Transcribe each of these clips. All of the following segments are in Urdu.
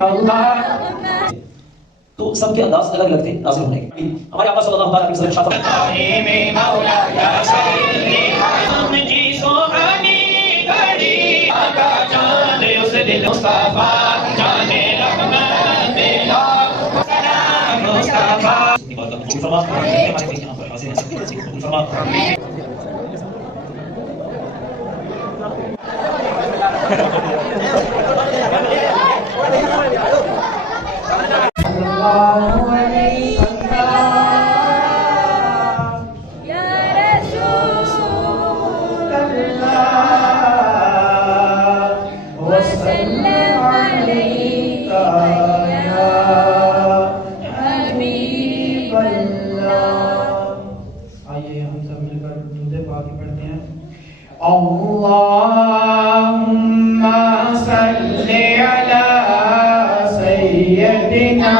تو سب کے انداز الگ الگ تھے نازل ہونے کے. ہمارے آقا صلی اللہ علیہ وسلم شاہ اللهم صل على سيدنا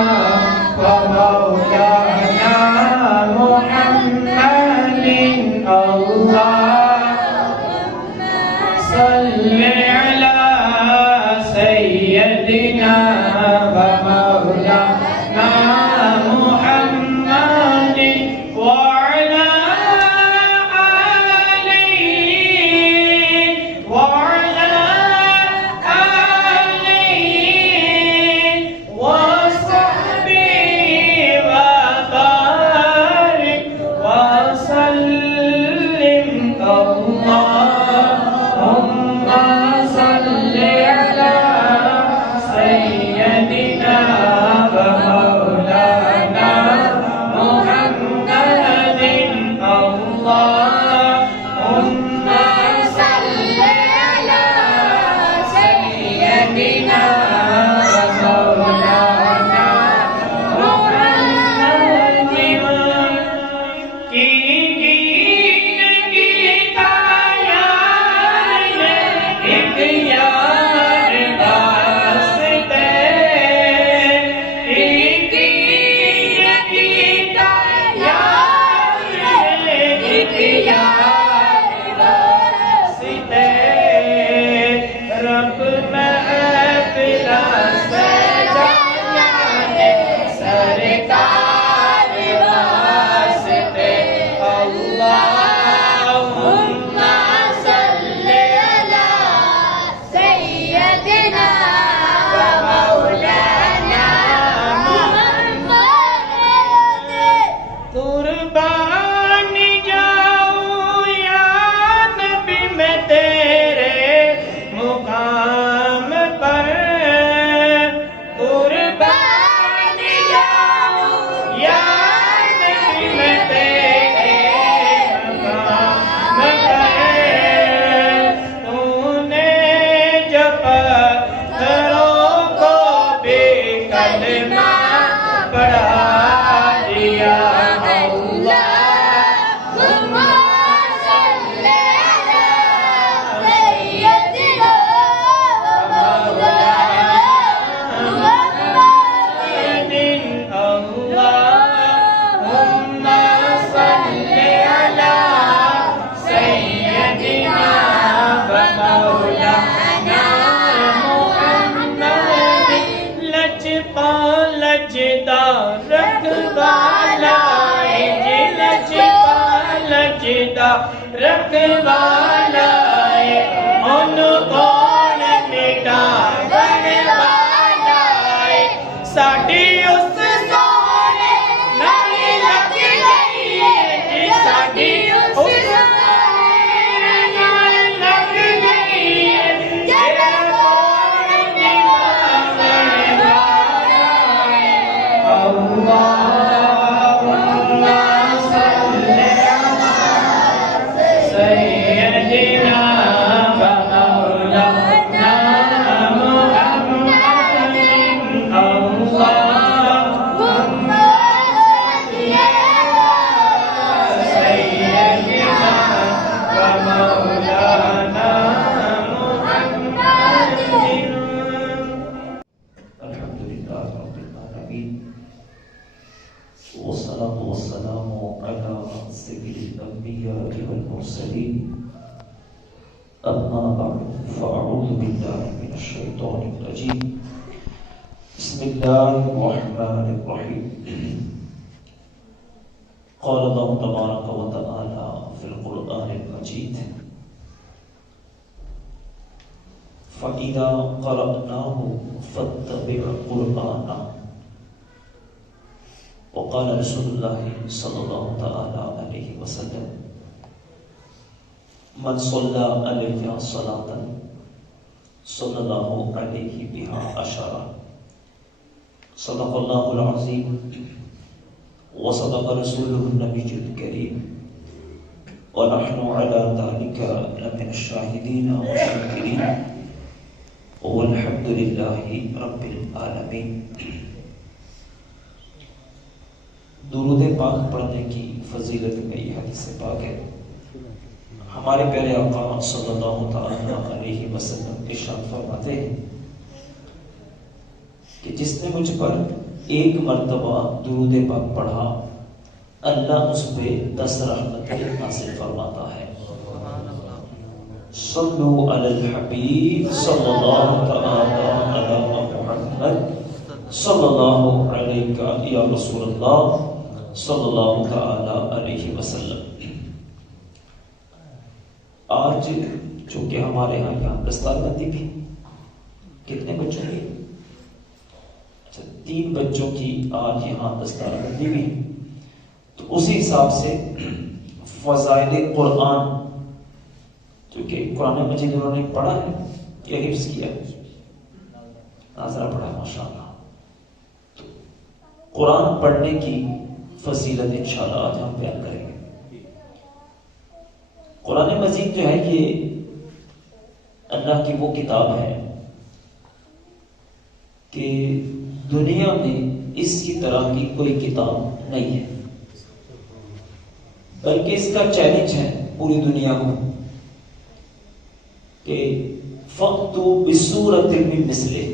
ومولانا محمد. اللهم صل على سيدنا ومولانا محمد وعلى رکھوالا ان کون مٹا بنوالا ساڈی اس سونے نہیں لگ گئی جی ساڈی اس سونے نہیں لگ گئی جڑا کون دیوانہ بنوالا. والصلاة والسلام على سيد الأنبياء والمرسلين. أما بعد فأعوذ بالله من الشيطان الرجيم. بسم الله الرحمن الرحيم. قال الله تبارك وتعالى في القرآن المجيد: فإذا قرأناه فاتبع قرآنه. وقال رسول الله صلى الله تعالى عليه وسلم: من صلى علي صلاة صلى الله عليه بها عشرة. صدق الله العظيم وصدق رسوله النبي الكريم ونحن على ذلك لمن الشاهدين والشاكرين والحمد لله رب العالمين. درود پاک پڑھنے کی فضیلت میں یہ حدیث پاک ہے. ہمارے پیارے آقا صلی اللہ تعالی علیہ وسلم ارشاد فرماتے ہیں کہ جس نے مجھ پر ایک مرتبہ درود پاک پڑھا اللہ اس پہ 10 رحمتیں نازل فرماتا ہے. صلو علی الحبیب صلی اللہ تعالی علی محمد صلی اللہ علیہ یا رسول اللہ صلی اللہ تعالی علیہ وسلم. آج چونکہ ہمارے یہاں دستار بندی بھی کتنے بچوں کی؟ اچھا 3 بچوں کی آج یہاں دستار بندی بھی. تو اسی حساب سے فضائل قرآن چونکہ قرآن مجید انہوں نے پڑھا ہے یا حفظ کیا ناظرہ پڑھا ہے ماشاءاللہ. تو قرآن پڑھنے کی فضیلت انشاءاللہ آج ہم بیان کریں گے. قرآن مجید جو ہے یہ اللہ کی وہ کتاب ہے کہ دنیا میں اس کی طرح کی کوئی کتاب نہیں ہے، بلکہ اس کا چیلنج ہے پوری دنیا کو کہ فَأْتُوا بِسُورَةٍ مِّن مِّثْلِهِ،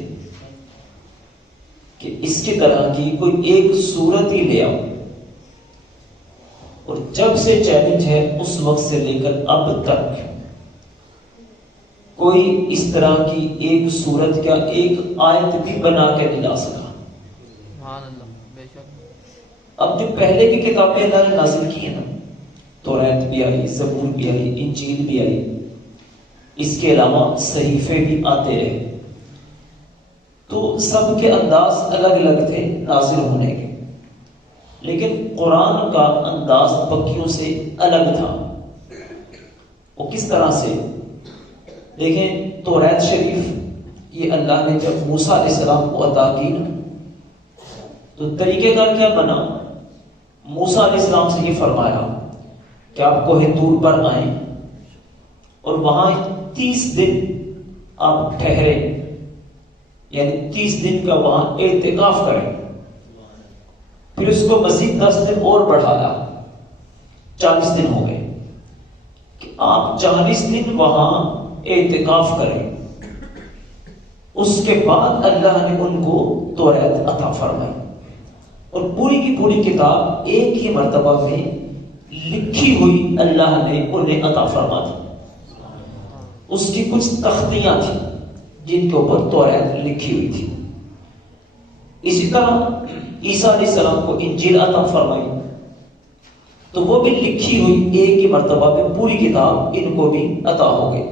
کہ اس کی طرح کی کوئی ایک صورت ہی لے آؤ. اور جب سے چیلنج ہے اس وقت سے لے کر اب تک کوئی اس طرح کی ایک صورت کا ایک آیت بھی بنا کے نہیں لا سکا. اب جو پہلے کی کتابیں اللہ نے نازل کی ہیں نا، توریت بھی آئی، زبور بھی آئی، انجیل بھی آئی، اس کے علاوہ صحیفے بھی آتے رہے، تو سب کے انداز الگ الگ تھے نازل ہونے کے، لیکن قرآن کا انداز بقیوں سے الگ تھا. وہ کس طرح سے؟ دیکھیں توریت شریف یہ اللہ نے جب موسیٰ علیہ السلام کو عطا کی تو طریقہ کار کیا بنا؟ موسیٰ علیہ السلام سے یہ فرمایا کہ آپ کوہ طور پر آئیں اور وہاں 30 دن آپ ٹھہرے، یعنی 30 دن کا وہاں اعتکاف کریں. پھر اس کو مزید 10 دن اور بڑھایا، 40 دن ہو گئے کہ آپ 40 دن وہاں اعتکاف کریں. اس کے بعد اللہ نے ان کو توریت عطا فرمائی اور پوری کی پوری کتاب ایک ہی مرتبہ میں لکھی ہوئی اللہ نے انہیں عطا فرما دی. اس کی کچھ تختیاں تھیں جن کے اوپر توریت لکھی ہوئی تھی. اسی طرح عیسیٰ علیہ السلام کو انجیل عطا فرمائی تو وہ بھی لکھی ہوئی ایک ہی مرتبہ میں پوری کتاب ان کو بھی عطا ہو گئی.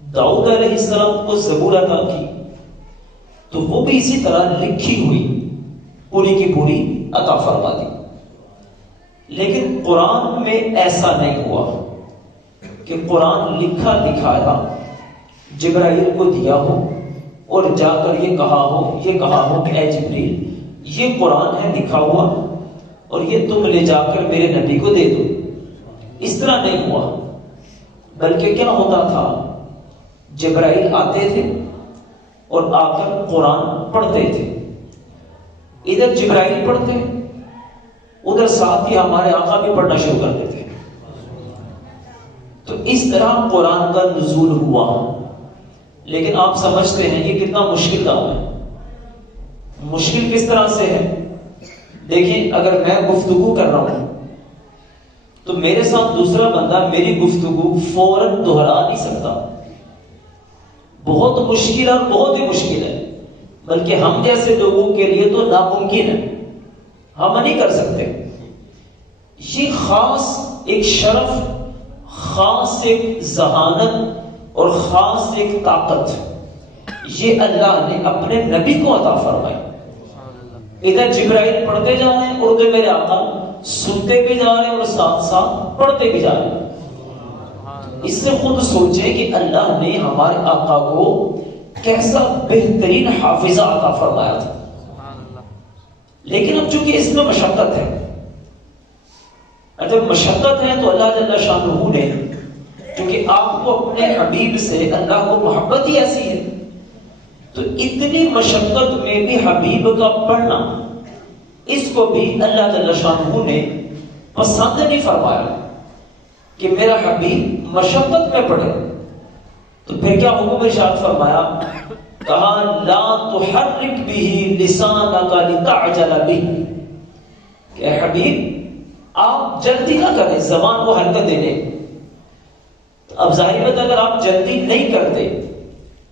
داؤد علیہ السلام کو زبور عطا کی تو وہ بھی اسی طرح لکھی ہوئی پوری کی پوری عطا فرما دی. لیکن قرآن میں ایسا نہیں ہوا کہ قرآن لکھا دکھایا جبرائیل کو دیا ہو اور جا کر یہ کہا ہو کہ اے جبریل یہ قرآن ہے لکھا ہوا اور یہ تم لے جا کر میرے نبی کو دے دو. اس طرح نہیں ہوا، بلکہ کیا ہوتا تھا؟ جبرائیل آتے تھے اور آ کر قرآن پڑھتے تھے. ادھر جبرائیل پڑھتے ادھر ساتھ ہی ہمارے آقا بھی پڑھنا شروع کر دیتے. تو اس طرح قرآن کا نزول ہوا. لیکن آپ سمجھتے ہیں یہ کتنا مشکل کام ہے. مشکل کس طرح سے ہے؟ دیکھیں اگر میں گفتگو کر رہا ہوں تو میرے ساتھ دوسرا بندہ میری گفتگو فوراً دہرا نہیں سکتا. بہت مشکل اور بہت ہی مشکل ہے بلکہ ہم جیسے لوگوں کے لیے تو ناممکن ہے، ہم نہیں کر سکتے۔ یہ خاص ایک شرف، خاص ایک ذہانت اور خاص ایک طاقت یہ اللہ نے اپنے نبی کو عطا فرمائی۔ ادھر جبرائیل پڑھتے جا رہے ہیں اردو میرے آقا، سنتے بھی جا رہے ہیں اور ساتھ ساتھ پڑھتے بھی جا رہے ہیں۔ اس سے خود سوچیں کہ اللہ نے ہمارے آقا کو کیسا بہترین حافظہ عطا فرمایا تھا۔ لیکن اب چونکہ اس میں مشقت ہے، جب مشقت ہے تو اللہ جل شانہ نے کیونکہ آپ کو اپنے حبیب سے اللہ کو محبت ہی ایسی ہے، تو اتنی مشقت میں بھی حبیب کا پڑھنا اس کو بھی اللہ جل شانہ نے پسند نہیں فرمایا کہ میرا حبیب مشقت میں پڑھے۔ تو پھر کیا حکم ارشاد فرمایا؟ کہا لا تحرک به لسانک لتعجل به، کہ حبیب آپ جلدی نہ کریں زبان کو حرکت دینے۔ اب ظاہر بات اگر آپ جلدی نہیں کرتے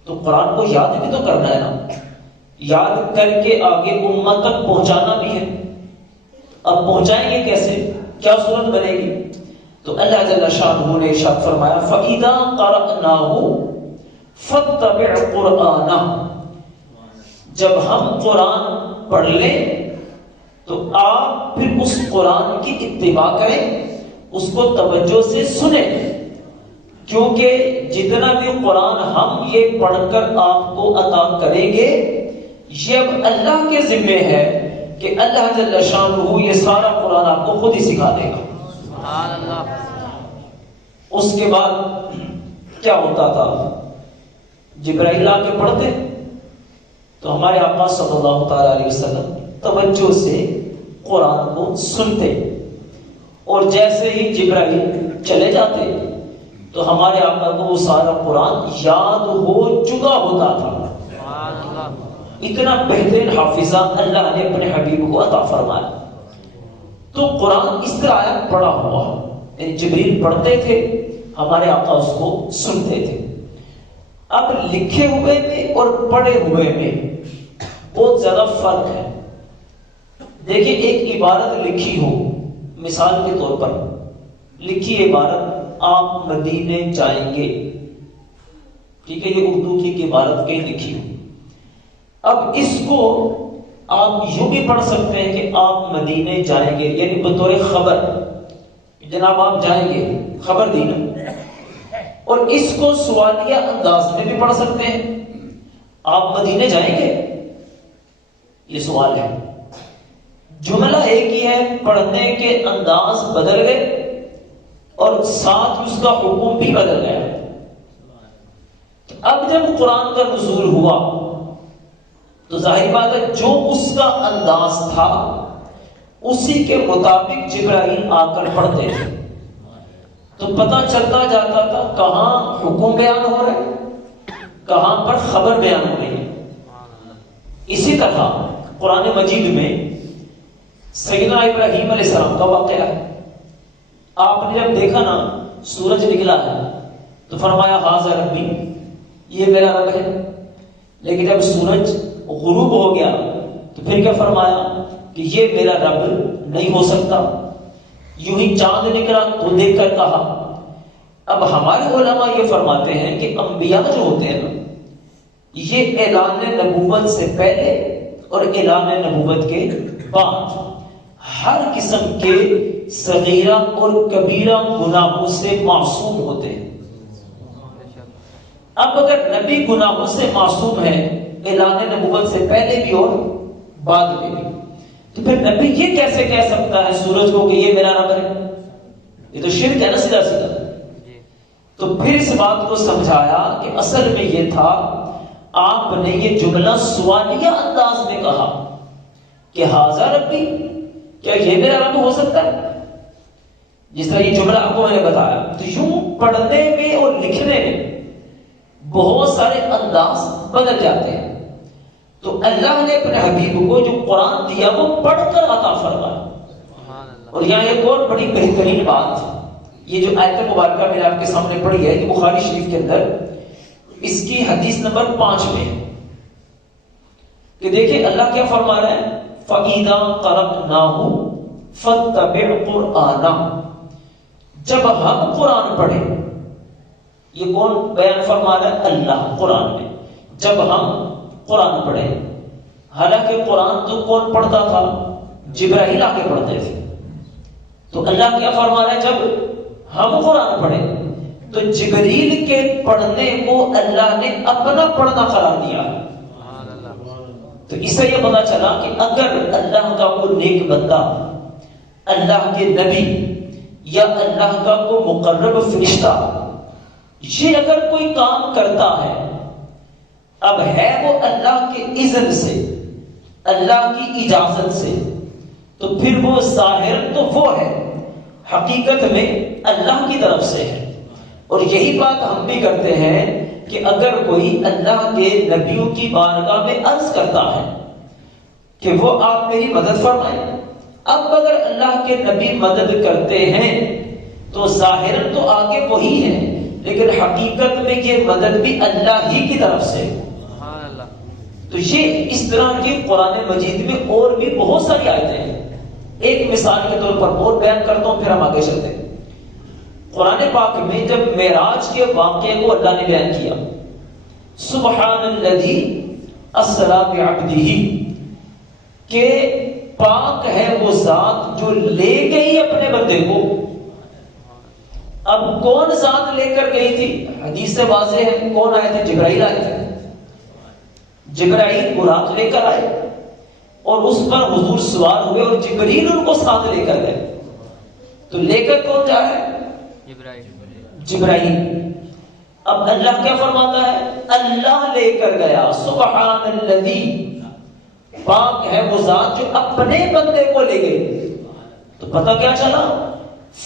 تو قرآن کو یاد بھی تو کرنا ہے نا، یاد کر کے آگے امت تک پہنچانا بھی ہے۔ اب پہنچائیں گے کیسے؟ کیا صورت بنے گی؟ تو اللہ جل شانہ نے ارشاد فرمایا فَإِذَا قَرَأْنَاهُ فَاتَّبِعْ قُرْآنَهُ، جب ہم قرآن پڑھ لیں تو آپ پھر اس قرآن کی اتباع کریں، اس کو توجہ سے سنیں، کیونکہ جتنا بھی قرآن ہم یہ پڑھ کر آپ کو عطا کریں گے یہ اب اللہ کے ذمے ہے کہ اللہ جل شانہ یہ سارا قرآن آپ کو خود ہی سکھا دے گا۔ اس کے بعد کیا ہوتا تھا؟ جبرائیل آ کے پڑھتے تو ہمارے آقا صلی اللہ تعالی علیہ وسلم توجہ سے قرآن کو سنتے، اور جیسے ہی جبرائیل چلے جاتے تو ہمارے آقا کو وہ سارا قرآن یاد ہو چکا ہوتا تھا۔ اتنا بہترین حافظہ اللہ نے اپنے حبیب کو عطا فرمایا۔ تو قرآن اس طرح آیا پڑھا ہوا، یعنی جبریل پڑھتے تھے، ہمارے آقا اس کو سنتے تھے۔ اب لکھے ہوئے میں اور پڑھے ہوئے میں بہت زیادہ فرق ہے۔ دیکھیں ایک عبارت لکھی ہو، مثال کے طور پر لکھی عبارت آپ مدینے جائیں گے، ٹھیک ہے، یہ اردو کی ایک عبارت کہیں لکھی ہو۔ اب اس کو آپ یوں بھی پڑھ سکتے ہیں کہ آپ مدینے جائیں گے، یعنی بطور خبر، جناب آپ جائیں گے، خبر دینا۔ اور اس کو سوالیہ انداز میں بھی پڑھ سکتے ہیں، آپ مدینے جائیں گے، یہ سوال ہے۔ جملہ ایک ہی ہے، پڑھنے کے انداز بدل گئے اور ساتھ اس کا حکم بھی بدل گیا۔ اب جب قرآن کا نزول ہوا تو ظاہر بات ہے جو اس کا انداز تھا اسی کے مطابق جبرائیل آ کر پڑھتے تھے، تو پتہ چلتا جاتا تھا کہاں حکم بیان ہو رہا ہے، کہاں پر خبر بیان ہو رہی ہے۔ اسی طرح قرآن مجید میں سیدنا ابراہیم علیہ السلام کا واقعہ ہے۔ آپ نے جب دیکھا نا سورج نکلا ہے تو فرمایا ھذا ربی، یہ میرا رب ہے۔ لیکن جب سورج غروب ہو گیا تو پھر کیا فرمایا کہ یہ میرا رب نہیں ہو سکتا۔ یوں ہی چاند نکلا تو دیکھ کر کہا۔ اب ہمارے علماء یہ فرماتے ہیں کہ انبیاء جو ہوتے ہیں نا، یہ اعلان نبوت سے پہلے اور اعلان نبوت کے بعد ہر قسم کے صغیرہ اور کبیرہ گناہوں سے معصوم ہوتے ہیں۔ اب اگر نبی گناہوں سے معصوم ہے اعلان نبوت سے پہلے بھی اور بعد میں بھی، تو پھر نبی یہ کیسے کہہ سکتا ہے سورج کو کہ یہ میرا رب ہے؟ یہ تو شرک ہے نا سیدھا سیدھا۔ تو پھر اس بات کو سمجھایا کہ اصل میں یہ تھا آپ نے یہ جملہ سوالیہ انداز میں کہا کہ ھذا ربی، کیا یہ میرا رب ہو سکتا ہے؟ جس طرح یہ جملہ آپ کو میں نے بتایا، تو یوں پڑھنے میں اور لکھنے میں بہت سارے انداز بدل جاتے ہیں۔ تو اللہ نے اپنے حبیب کو جو قرآن دیا وہ پڑھ کر عطا فرمایا۔ اور یہاں ایک اور بڑی بہترین بات، یہ جو آیت مبارکہ میں نے آپ کے سامنے پڑھی ہے، یہ بخاری شریف کے اندر اس کی حدیث نمبر 5 میں ہے۔ کہ دیکھیں اللہ کیا فرما رہا ہے، فَإِذَا قَرَأْنَاهُ فَاتَّبِعْ قُرْآنَهُ، جب ہم قرآن پڑھیں، یہ کون بیان فرما رہا ہے؟ اللہ قرآن میں، جب ہم قرآن پڑھیں، حالانکہ قرآن تو کون پڑھتا تھا؟ جبرائیل آ کے پڑھتے تھے، تو اللہ کیا فرما رہا ہے جب ہم قرآن پڑھیں تو جبریل کے پڑھنے کو اللہ نے اپنا پڑھنا قرار دیا ہے۔ تو اس سے یہ پتا چلا کہ اگر اللہ کا کوئی نیک بندہ، اللہ کے نبی یا اللہ کا کوئی مقرب فرشتہ یہ اگر کوئی کام کرتا ہے، اب ہے وہ اللہ کے اذن سے، اللہ کی اجازت سے، تو پھر وہ ظاہر تو وہ ہے، حقیقت میں اللہ کی طرف سے ہے۔ اور یہی بات ہم بھی کرتے ہیں کہ اگر کوئی اللہ کے نبیوں کی بارگاہ میں عرض کرتا ہے کہ وہ آپ میری مدد فرمائیں، اب اگر اللہ کے نبی مدد کرتے ہیں تو ظاہراً تو آگے وہی ہے، لیکن حقیقت میں یہ مدد بھی اللہ ہی کی طرف سے۔ تو یہ اس طرح کی قرآن مجید میں اور بھی بہت ساری آیتیں ہیں۔ ایک مثال کے طور پر اور بیان کرتا ہوں، پھر ہم آگے چلتے ہیں۔ قرآن پاک میں جب معراج کے واقعے کو اللہ نے بیان کیا، سبحان الذی اسری بعبدہ، کہ پاک ہے وہ ذات جو لے گئی اپنے بندے کو۔ اب کون ذات لے کر گئی تھی؟ حدیث سے واضح ہے، کون آئے تھے؟ جبرائیل آئے تھے۔ جبرائیل برات لے کر آئے اور اس پر حضور سوار ہوئے اور جبریل ان کو ساتھ لے کر گئے۔ تو لے کر کون جا رہا ہے؟ جبرائیل۔ اب اللہ کیا فرماتا ہے؟ اللہ لے کر گیا، سبحان الذی، پاک ہے وہ ذات جو اپنے بندے کو لے گئی۔ تو پتہ کیا چلا؟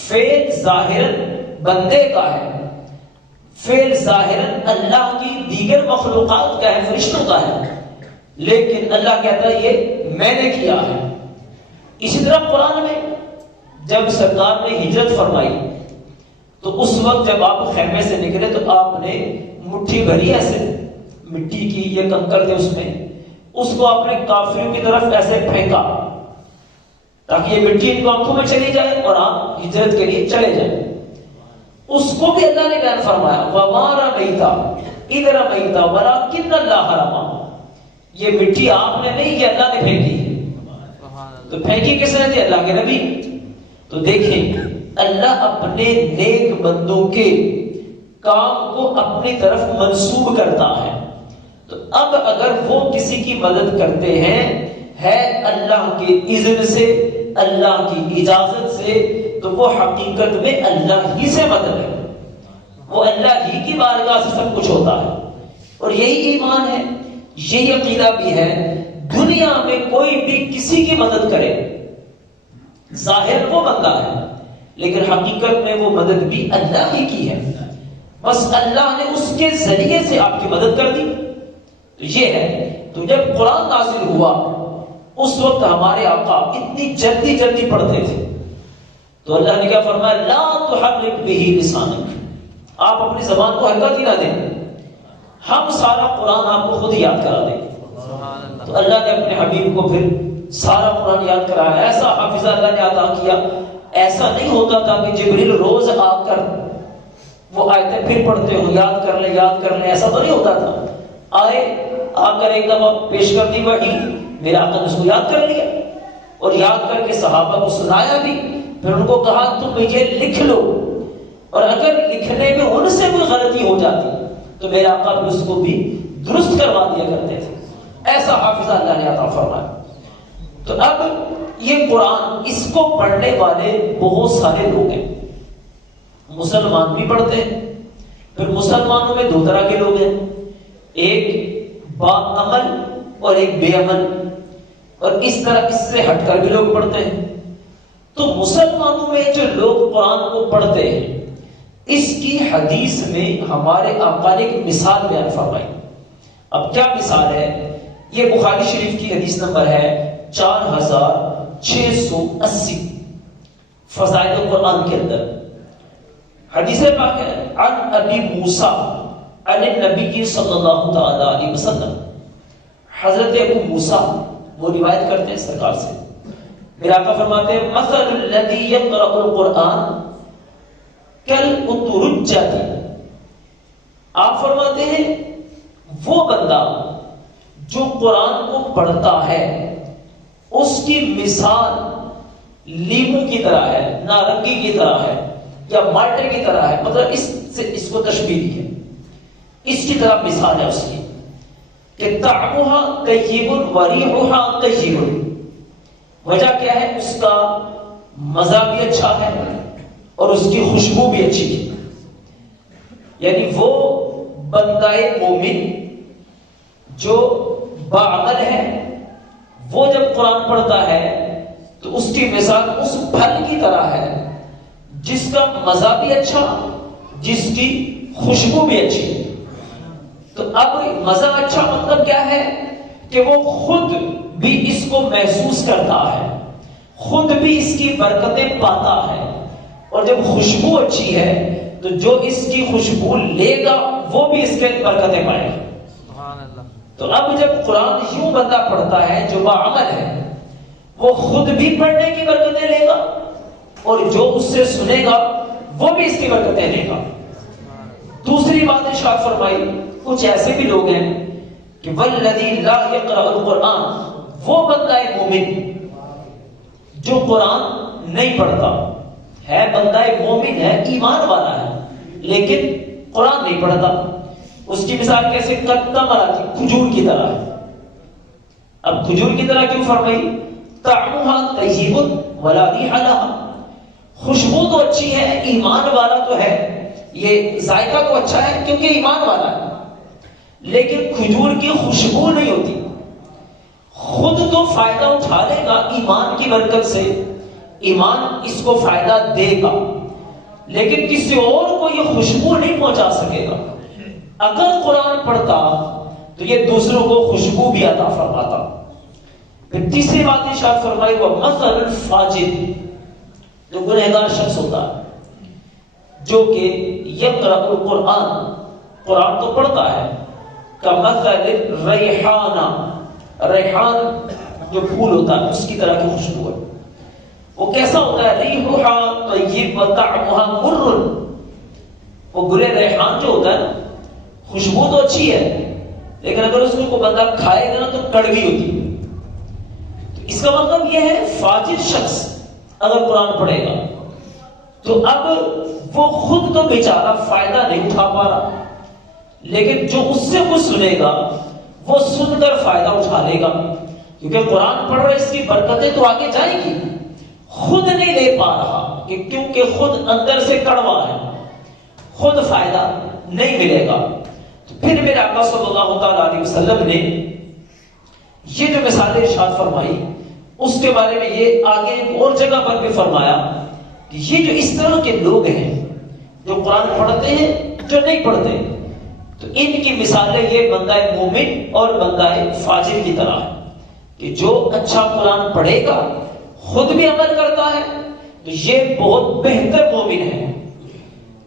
فعل ظاہراً بندے کا ہے، فعل ظاہراً اللہ کی دیگر مخلوقات کا ہے، فرشتوں کا ہے، لیکن اللہ کہتا ہے یہ میں نے کیا ہے۔ اسی طرح قرآن میں جب سرکار نے ہجرت فرمائی تو اس وقت جب آپ خیمے سے نکلے تو آپ نے مٹھی بھری ایسے مٹی کی، یہ کنکر تھے اس میں، اس کو آپ نے کافروں کی طرف ایسے پھینکا تاکہ یہ مٹی ان کو آنکھوں میں چلی جائے اور آپ ہجرت کے لیے چلے جائیں۔ اس کو بھی اللہ نے بیان فرمایا، وَمَا رَمَيْتَ إِذْ رَمَيْتَ وَلَكِنَّ اللَّهَ رَمَى، یہ مٹی آپ نے نہیں، یہ اللہ نے پھینکی۔ تو پھینکی کس نے تھی؟ اللہ کے نبی۔ تو دیکھیں اللہ اپنے نیک بندوں کے کام کو اپنی طرف منسوب کرتا ہے۔ تو اب اگر وہ کسی کی مدد کرتے ہیں ہے اللہ کے اذن سے، اللہ کی اجازت سے، تو وہ حقیقت میں اللہ ہی سے مدد ہے، وہ اللہ ہی کی بارگاہ سے سب کچھ ہوتا ہے۔ اور یہی ایمان ہے، یہی عقیدہ بھی ہے، دنیا میں کوئی بھی کسی کی مدد کرے، ظاہر وہ بندہ ہے لیکن حقیقت میں وہ مدد بھی اللہ ہی کی ہے، بس اللہ نے اس کے ذریعے سے آپ کی مدد کر دی۔ تو یہ ہے، تو جب قرآن نازل ہوا اس وقت ہمارے آقا اتنی جلدی جلدی پڑھتے تھے، تو اللہ نے کیا فرمایا؟ لا تحرک بہ لسانک، آپ اپنی زبان کو حرکت ہی نہ دیں، ہم سارا قرآن آپ کو خود ہی یاد کرا دیں گے۔ تو اللہ نے اپنے حبیب کو پھر سارا قرآن یاد کرایا، ایسا حافظہ اللہ نے عطا کیا۔ ایسا نہیں ہوتا تھا کہ جبریل روز آ کر وہ آیتیں پھر پڑھتے ہو، یاد کر لیں یاد کر لیں، ایسا تو نہیں ہوتا تھا۔ آئے آ کر ایک دفعہ پیش کر دی وحی، میرا آقا نے اس کو یاد کر لیا اور یاد کر کے صحابہ کو سنایا بھی، پھر ان کو کہا تم یہ لکھ لو، اور اگر لکھنے میں ان سے کوئی غلطی ہو جاتی تو میرا آقا بھی اس کو بھی درست کروا دیا کرتے تھے۔ ایسا حافظہ اللہ نے عطا فرمایا۔ تو اب یہ قرآن، اس کو پڑھنے والے بہت سارے لوگ ہیں، مسلمان بھی پڑھتے ہیں، پھر مسلمانوں میں دو طرح کے لوگ ہیں، ایک با عمل اور ایک بے عمل، اور اس طرح اس سے ہٹ کر بھی لوگ پڑھتے ہیں۔ تو مسلمانوں میں جو لوگ قرآن کو پڑھتے ہیں، اس کی حدیث میں ہمارے آقا نے ایک مثال بیان فرمائی۔ اب کیا مثال ہے؟ یہ بخاری شریف کی حدیث نمبر ہے 4680 فضائل قرآن کے اندر۔ حدیث پاک ہے عن ابی موسیٰ عن النبی صلی اللہ تعالی علیہ وسلم، حضرت ابو موسیٰ وہ روایت کرتے ہیں سرکار سے، میرے آقا فرماتے ہیں مثل الذی یقرأ القرآن کالاترجۃ، آپ فرماتے ہیں وہ بندہ جو قرآن کو پڑھتا ہے اس کی مثال لیمو کی طرح ہے، نارنگی کی طرح ہے، یا مالٹے کی طرح ہے، مطلب اس کو تشبیہ دی ہے، اس کی طرح مثال ہے اس کی کہ طعمها طیب وریحها طیب، وجہ کیا ہے؟ اس کا مزہ بھی اچھا ہے اور اس کی خوشبو بھی اچھی ہے۔ یعنی وہ بندہ مومن جو باعمل ہے وہ جب قرآن پڑھتا ہے تو اس کی مثال اس پھل کی طرح ہے جس کا مزہ بھی اچھا، جس کی خوشبو بھی اچھی۔ تو اب مزہ اچھا مطلب کیا ہے کہ وہ خود بھی اس کو محسوس کرتا ہے، خود بھی اس کی برکتیں پاتا ہے، اور جب خوشبو اچھی ہے تو جو اس کی خوشبو لے گا وہ بھی اس کے برکتیں پائے گا۔ تو اب جب قرآن یوں بندہ پڑھتا ہے جو باعمل ہے وہ خود بھی پڑھنے کی برکتیں لے گا اور جو اس سے سنے گا وہ بھی اس کی برکتیں لے گا۔ دوسری بات ارشاد فرمائی، کچھ ایسے بھی لوگ ہیں کہ والذی لا یقرأ القرآن، وہ بندہ مومن جو قرآن نہیں پڑھتا ہے، بندہ مومن ہے، ایمان والا ہے، لیکن قرآن نہیں پڑھتا۔ اس کی مثال کیسے؟ کتمرۃ، کھجور کی طرح ہے۔ اب کھجور کی طرح کیوں فرمائی؟ طعمها طیب ولا ریح لها، خوشبو تو اچھی ہے، ایمان والا تو ہے، یہ ذائقہ تو اچھا ہے کیونکہ ایمان والا ہے، لیکن کھجور کی خوشبو نہیں ہوتی۔ خود تو فائدہ اٹھا لے گا ایمان کی برکت سے، ایمان اس کو فائدہ دے گا، لیکن کسی اور کو یہ خوشبو نہیں پہنچا سکے گا۔ اگر قرآن پڑھتا تو یہ دوسروں کو خوشبو بھی عطا فرماتا۔ پھر تیسری بات ارشاد فرمائی وَمَثَلُ الْفَاجِرِ، جو گنہگار شخص ہوتا ہے جو کہ یقرأ القرآن، قرآن تو پڑھتا ہے، کَمَثَلِ الرَّيْحَانَ، ریحان جو پھول ہوتا ہے اس کی طرح کی خوشبو ہے۔ وہ کیسا ہوتا ہے؟ ریحُهَا طَيِّبٌ وَطَعْمُهَا مُرٌّ، وہ گلے ریحان جو ہوتا ہے خوشبو تو اچھی ہے لیکن اگر اس کو بندہ کھائے گا نا تو کڑوی ہوتی ہے۔ تو اس کا مطلب یہ ہے فاجر شخص اگر قرآن پڑھے گا تو اب وہ خود تو بیچارہ فائدہ نہیں اٹھا پا رہا، لیکن جو اس سے کچھ سنے گا وہ سن کر فائدہ اٹھا لے گا، کیونکہ قرآن پڑھ رہا ہے، اس کی برکتیں تو آگے جائیں گی، خود نہیں لے پا رہا کہ کیونکہ خود اندر سے کڑوا ہے، خود فائدہ نہیں ملے گا۔ پھر میرے آقا صلی اللہ تعالی علیہ وسلم نے یہ جو مثال ارشاد فرمائی اس کے بارے میں یہ آگے ایک اور جگہ پر بھی فرمایا کہ یہ جو اس طرح کے لوگ ہیں جو قرآن پڑھتے ہیں جو نہیں پڑھتے، تو ان کی مثالیں یہ بندہ مومن اور بندہ فاجر کی طرح ہے کہ جو اچھا قرآن پڑھے گا خود بھی عمل کرتا ہے تو یہ بہت بہتر مومن ہے،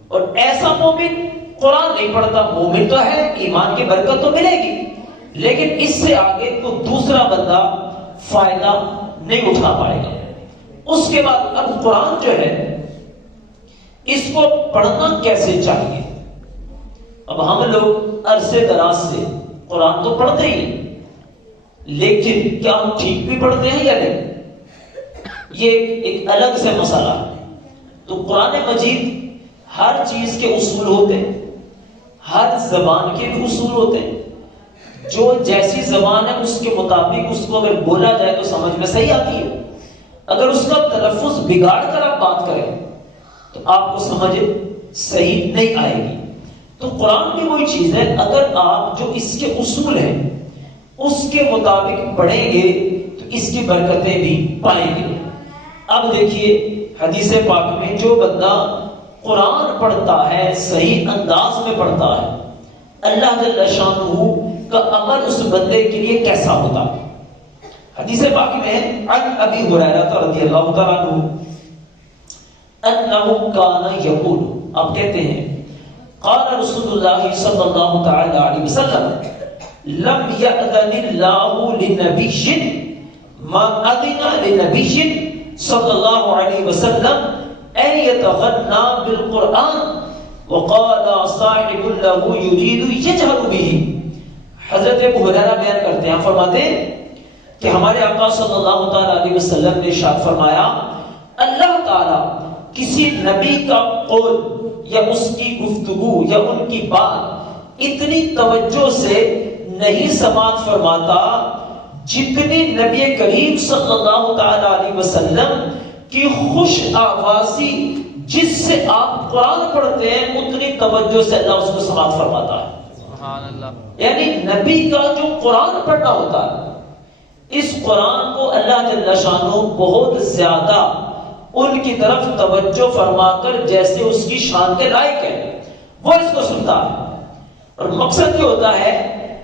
اور ایسا مومن قرآن نہیں پڑھتا، مومن تو ہے، ایمان کی برکت تو ملے گی لیکن اس سے آگے تو دوسرا بندہ فائدہ نہیں اٹھا پائے گا۔ اس کے بعد اب قرآن جو ہے اس کو پڑھنا کیسے چاہیے؟ اب ہم لوگ عرصے دراز سے قرآن تو پڑھتے ہی لیکن کیا ہم ٹھیک بھی پڑھتے ہیں یا نہیں، یہ ایک الگ سے مسئلہ ہے۔ تو قرآن مجید ہر چیز کے اصول ہوتے ہیں، ہر زبان کے بھی اصول ہوتے ہیں، جو جیسی زبان ہے اس کے مطابق اس کو اگر بولا جائے تو سمجھ میں صحیح آتی ہے، اگر اس کا تلفظ بگاڑ کر آپ بات کریں تو آپ کو سمجھ صحیح نہیں آئے گی۔ تو قرآن بھی وہی چیز ہے، اگر آپ جو اس کے اصول ہیں اس کے مطابق پڑھیں گے تو اس کی برکتیں بھی پائیں گے۔ اب دیکھیے حدیث پاک میں جو بندہ قرآن پڑھتا ہے صحیح انداز میں پڑھتا ہے، اللہ جل شانہ کا عمل اس بندے کے لیے کیسا ہوتا ہے۔ حدیث پاک میں عن ابی ہریرہ رضی اللہ تعالیٰ عنہ انہ کان یقول، آپ کہتے ہیں قال رسول اللہ صلی اللہ تعالی علیہ وسلم، لم یأذن اللہ لنبی ما اذن لنبی صلی اللہ علیہ وسلم ان یتغنى بالقرآن وقال صاحب له يريد يجهر به. حضرت ابو ہریرہ بیان کرتے ہیں، فرماتے ہیں کہ ہمارے آقا صلی اللہ تعالی علیہ وسلم نے ارشاد فرمایا اللہ تعالی کسی نبی کا قول یا اس کی گفتگو یا ان کی بات اتنی توجہ سے نہیں سماعت فرماتا جتنی نبی کریم صلی اللہ تعالی علیہ وسلم کی خوش آوازی جس سے آپ قرآن پڑھتے ہیں اتنی توجہ سے اللہ اس کو سماعت فرماتا ہے. سبحان اللہ. یعنی نبی کا جو قرآن پڑھنا ہوتا ہے اس قرآن کو اللہ جل شانہ بہت زیادہ ان کی طرف توجہ فرما کر جیسے اس کی شان کے لائق ہے وہ اس کو سنتا ہے. اور مقصد یہ ہوتا ہے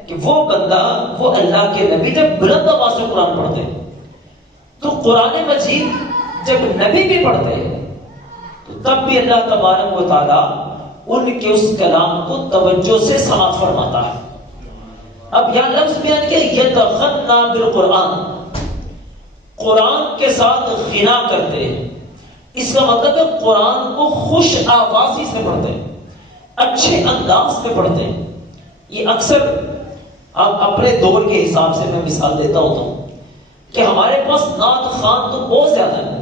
کہ وہ بندہ وہ اللہ کے نبی جب بلند آواز میں قرآن پڑھتے ہیں تو قرآن مجید جب نبی بھی پڑھتے ہیں تو تب بھی اللہ تبارک و تعالی ان کے اس کلام کو توجہ سے سماعت فرماتا ہے. اب یہاں لفظ بیان کیا یتغنى بالقرآن، قرآن کے ساتھ غنا کرتے ہیں. اس کا مطلب ہے قرآن کو خوش آوازی سے پڑھتے ہیں، اچھے انداز سے پڑھتے ہیں. یہ اکثر آپ اپنے دور کے حساب سے میں مثال دیتا ہوتا ہوں کہ ہمارے پاس نعت خوان تو بہت زیادہ ہے.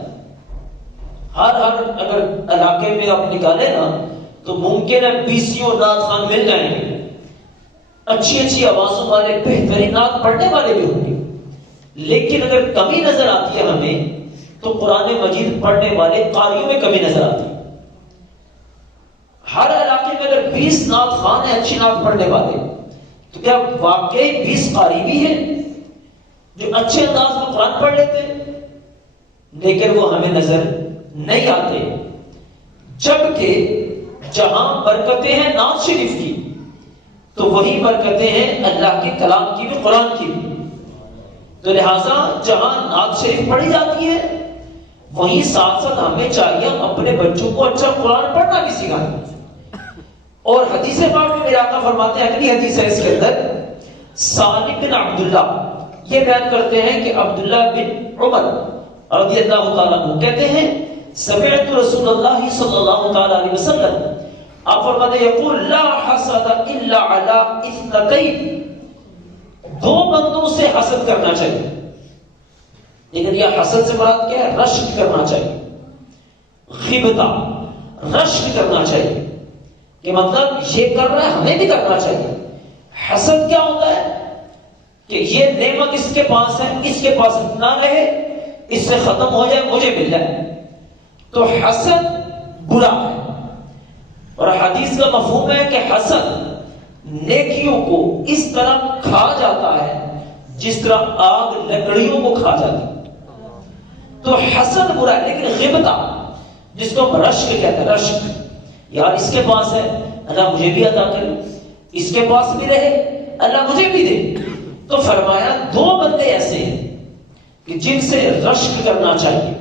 ہر اگر علاقے میں آپ نکالے نا تو ممکن ہے 20 نعت خوان مل جائیں گے، اچھی اچھی آوازوں والے بہترین نعت پڑھنے والے بھی ہوں گے. لیکن اگر کمی نظر آتی ہے ہمیں تو قرآن مجید پڑھنے والے قاریوں میں کمی نظر آتی ہے. ہر علاقے میں اگر 20 نعت خوان ہیں اچھی نعت پڑھنے والے تو کیا واقعی 20 قاری بھی ہیں جو اچھے انداز میں قرآن پڑھ لیتے ہیں؟ لیکن وہ ہمیں نظر نہیں آتے. جبکہ جہاں برکتیں ہیں نعت شریف کی تو وہی برکتیں ہیں اللہ کے کلام کی بھی، قرآن کی بھی. تو لہٰذا جہاں نعت شریف پڑھی جاتی ہے وہیں ساتھ ساتھ ہمیں چاہیے اپنے بچوں کو اچھا قرآن پڑھنا بھی سکھائیں. اور حدیث پاک میں میرے آقا فرماتے ہیں، اگلی حدیث ہے اس کے اندر، سالم بن عبداللہ یہ بیان کرتے ہیں کہ عبداللہ بن عمر رضی اللہ تعالیٰ عنہ کہتے ہیں سمعت رسول اللہ صلی اللہ تعالیٰ علیہ وسلم، آپ فرماتے ہیں یقول لا حسد الا علی اثنتین، 2 بندوں سے حسد کرنا چاہیے. لیکن یہ حسد سے مراد کیا ہے؟ رشک کرنا چاہیے، غیبتہ رشک کرنا چاہیے کہ مطلب یہ کر رہا ہے ہمیں بھی کرنا چاہیے. حسد کیا ہوتا ہے کہ یہ نعمت اس کے پاس ہے، اس کے پاس نہ رہے، اس سے ختم ہو جائے، مجھے مل جائے. تو حسد برا ہے. اور حدیث کا مفہوم ہے کہ حسد نیکیوں کو اس طرح کھا جاتا ہے جس طرح آگ لکڑیوں کو کھا جاتی. تو حسد برا ہے. لیکن غیبتہ جس کو ہم رشک کہتے ہیں، رشک، یار اس کے پاس ہے اللہ مجھے بھی عطا کرے، اس کے پاس بھی رہے اللہ مجھے بھی دے. تو فرمایا 2 بندے ایسے ہیں کہ جن سے رشک کرنا چاہیے.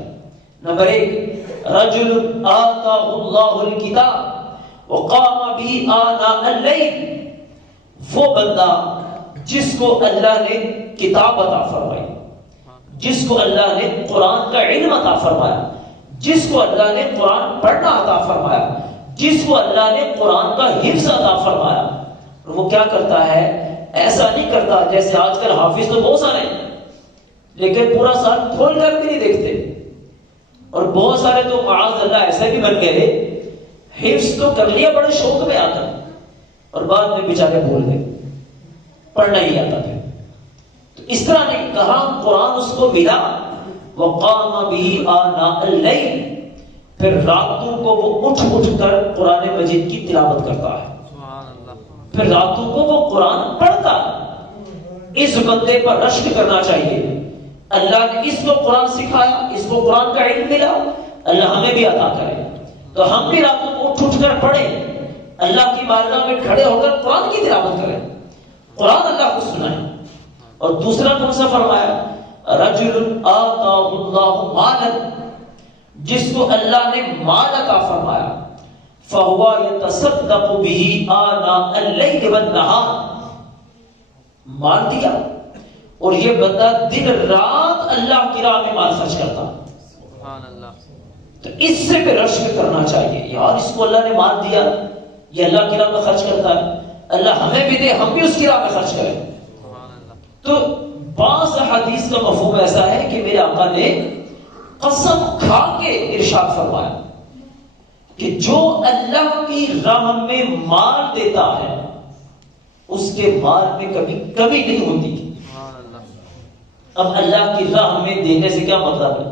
نمبر 1 رجل آتاہ اللہ الکتاب وقام به آناء اللیل، وہ بندہ جس کو اللہ نے کتاب عطا فرمائی، جس کو اللہ نے قرآن کا علم عطا فرمایا، جس کو اللہ نے قرآن پڑھنا عطا فرمایا، جس کو اللہ نے قرآن کا حفظ عطا فرمایا. اور وہ کیا کرتا ہے؟ ایسا نہیں کرتا جیسے آج کل حافظ تو بہت سارے ہیں لیکن پورا سال کھول کر بھی نہیں دیکھتے. اور بہت سارے تو معاذ اللہ ایسے بھی بن گئے حفظ تو کر لیا بڑے شوق میں آتا اور بعد میں بیچارے بھول گئے، پڑھنا ہی آتا تھا. تو اس طرح نہیں کہا، قرآن اس کو ملا وقام به آناء اللیل، پھر راتوں کو وہ اٹھ کر قرآن مجید کی تلاوت کرتا ہے، پھر راتوں کو وہ قرآن پڑھتا ہے. اس بندے پر رشک کرنا چاہیے. اللہ نے اس کو قرآن سکھایا، اس کو قرآن کا علم ملا، اللہ ہمیں بھی عطا کرے تو ہم بھی راتوں کو اٹھ کر پڑھیں، اللہ کی بارگاہ میں کھڑے ہو کر قرآن کی تلاوت کریں، قرآن اللہ کو سنائیں. اور دوسرا کون سا فرمایا؟ رجل آتاہ اللہ مالا، جس کو اللہ نے مال عطا فرمایا، فہو یتصدق به آناء اللیل والنہار، مال دیا، اور یہ بندہ دن رات اللہ کی راہ میں مال خرچ کرتا، تو اس سے بھی رشک کرنا چاہیے، یار اس کو اللہ نے مال دیا، یہ اللہ کی راہ میں خرچ کرتا ہے، اللہ ہمیں بھی دے، ہم بھی اس کی راہ میں خرچ کریں۔ تو بعض حدیث کا مفہوم ایسا ہے کہ میرے آقا نے قسم کھا کے ارشاد فرمایا کہ جو اللہ کی راہ میں مال دیتا ہے اس کے مال میں کبھی کمی نہیں ہوتی۔ اب اللہ کی راہ میں دینے سے کیا مطلب ہے؟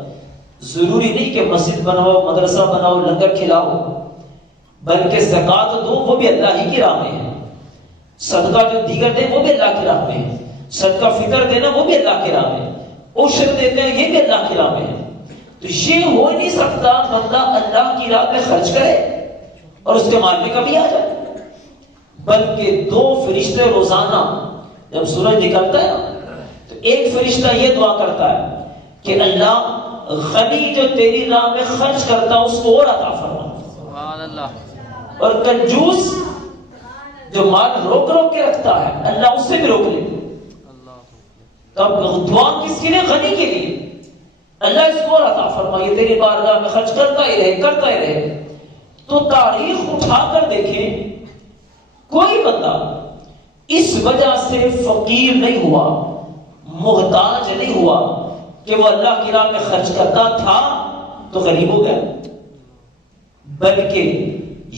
ضروری نہیں کہ مسجد بناؤ، مدرسہ بناؤ، لنگر کھلاؤ، بلکہ زکوٰۃ دو، وہ بھی اللہ ہی کی راہ میں ہے، صدقہ جو دیگر دیں وہ بھی اللہ کی راہ میں ہے، صدقہ فطر دینا وہ بھی اللہ کی راہ میں ہے، عشر دیتے ہیں یہ بھی اللہ کی راہ میں ہے۔ تو یہ ہو نہیں سکتا بندہ اللہ کی راہ میں خرچ کرے اور اس کے مال میں کمی آ جائے، بلکہ دو فرشتے روزانہ جب سورج نکلتا ہے تو ایک فرشتہ یہ دعا کرتا ہے کہ اللہ غنی جو تیری راہ میں خرچ کرتا اس کو اور عطا فرما، اور کنجوس جو مال روک روک کے رکھتا ہے اللہ اس سے بھی روک لے۔ تب دعا کس کے لیے؟ غنی کے لیے، اللہ اس کو اور عطا فرما، یہ تیری بارگاہ میں خرچ کرتا ہی رہے، کرتا ہی رہے۔ تو تاریخ اٹھا کر دیکھیں، کوئی بندہ اس وجہ سے فقیر نہیں ہوا، محتاج نہیں ہوا کہ وہ اللہ کی راہ میں خرچ کرتا تھا تو غریب ہو گیا، بلکہ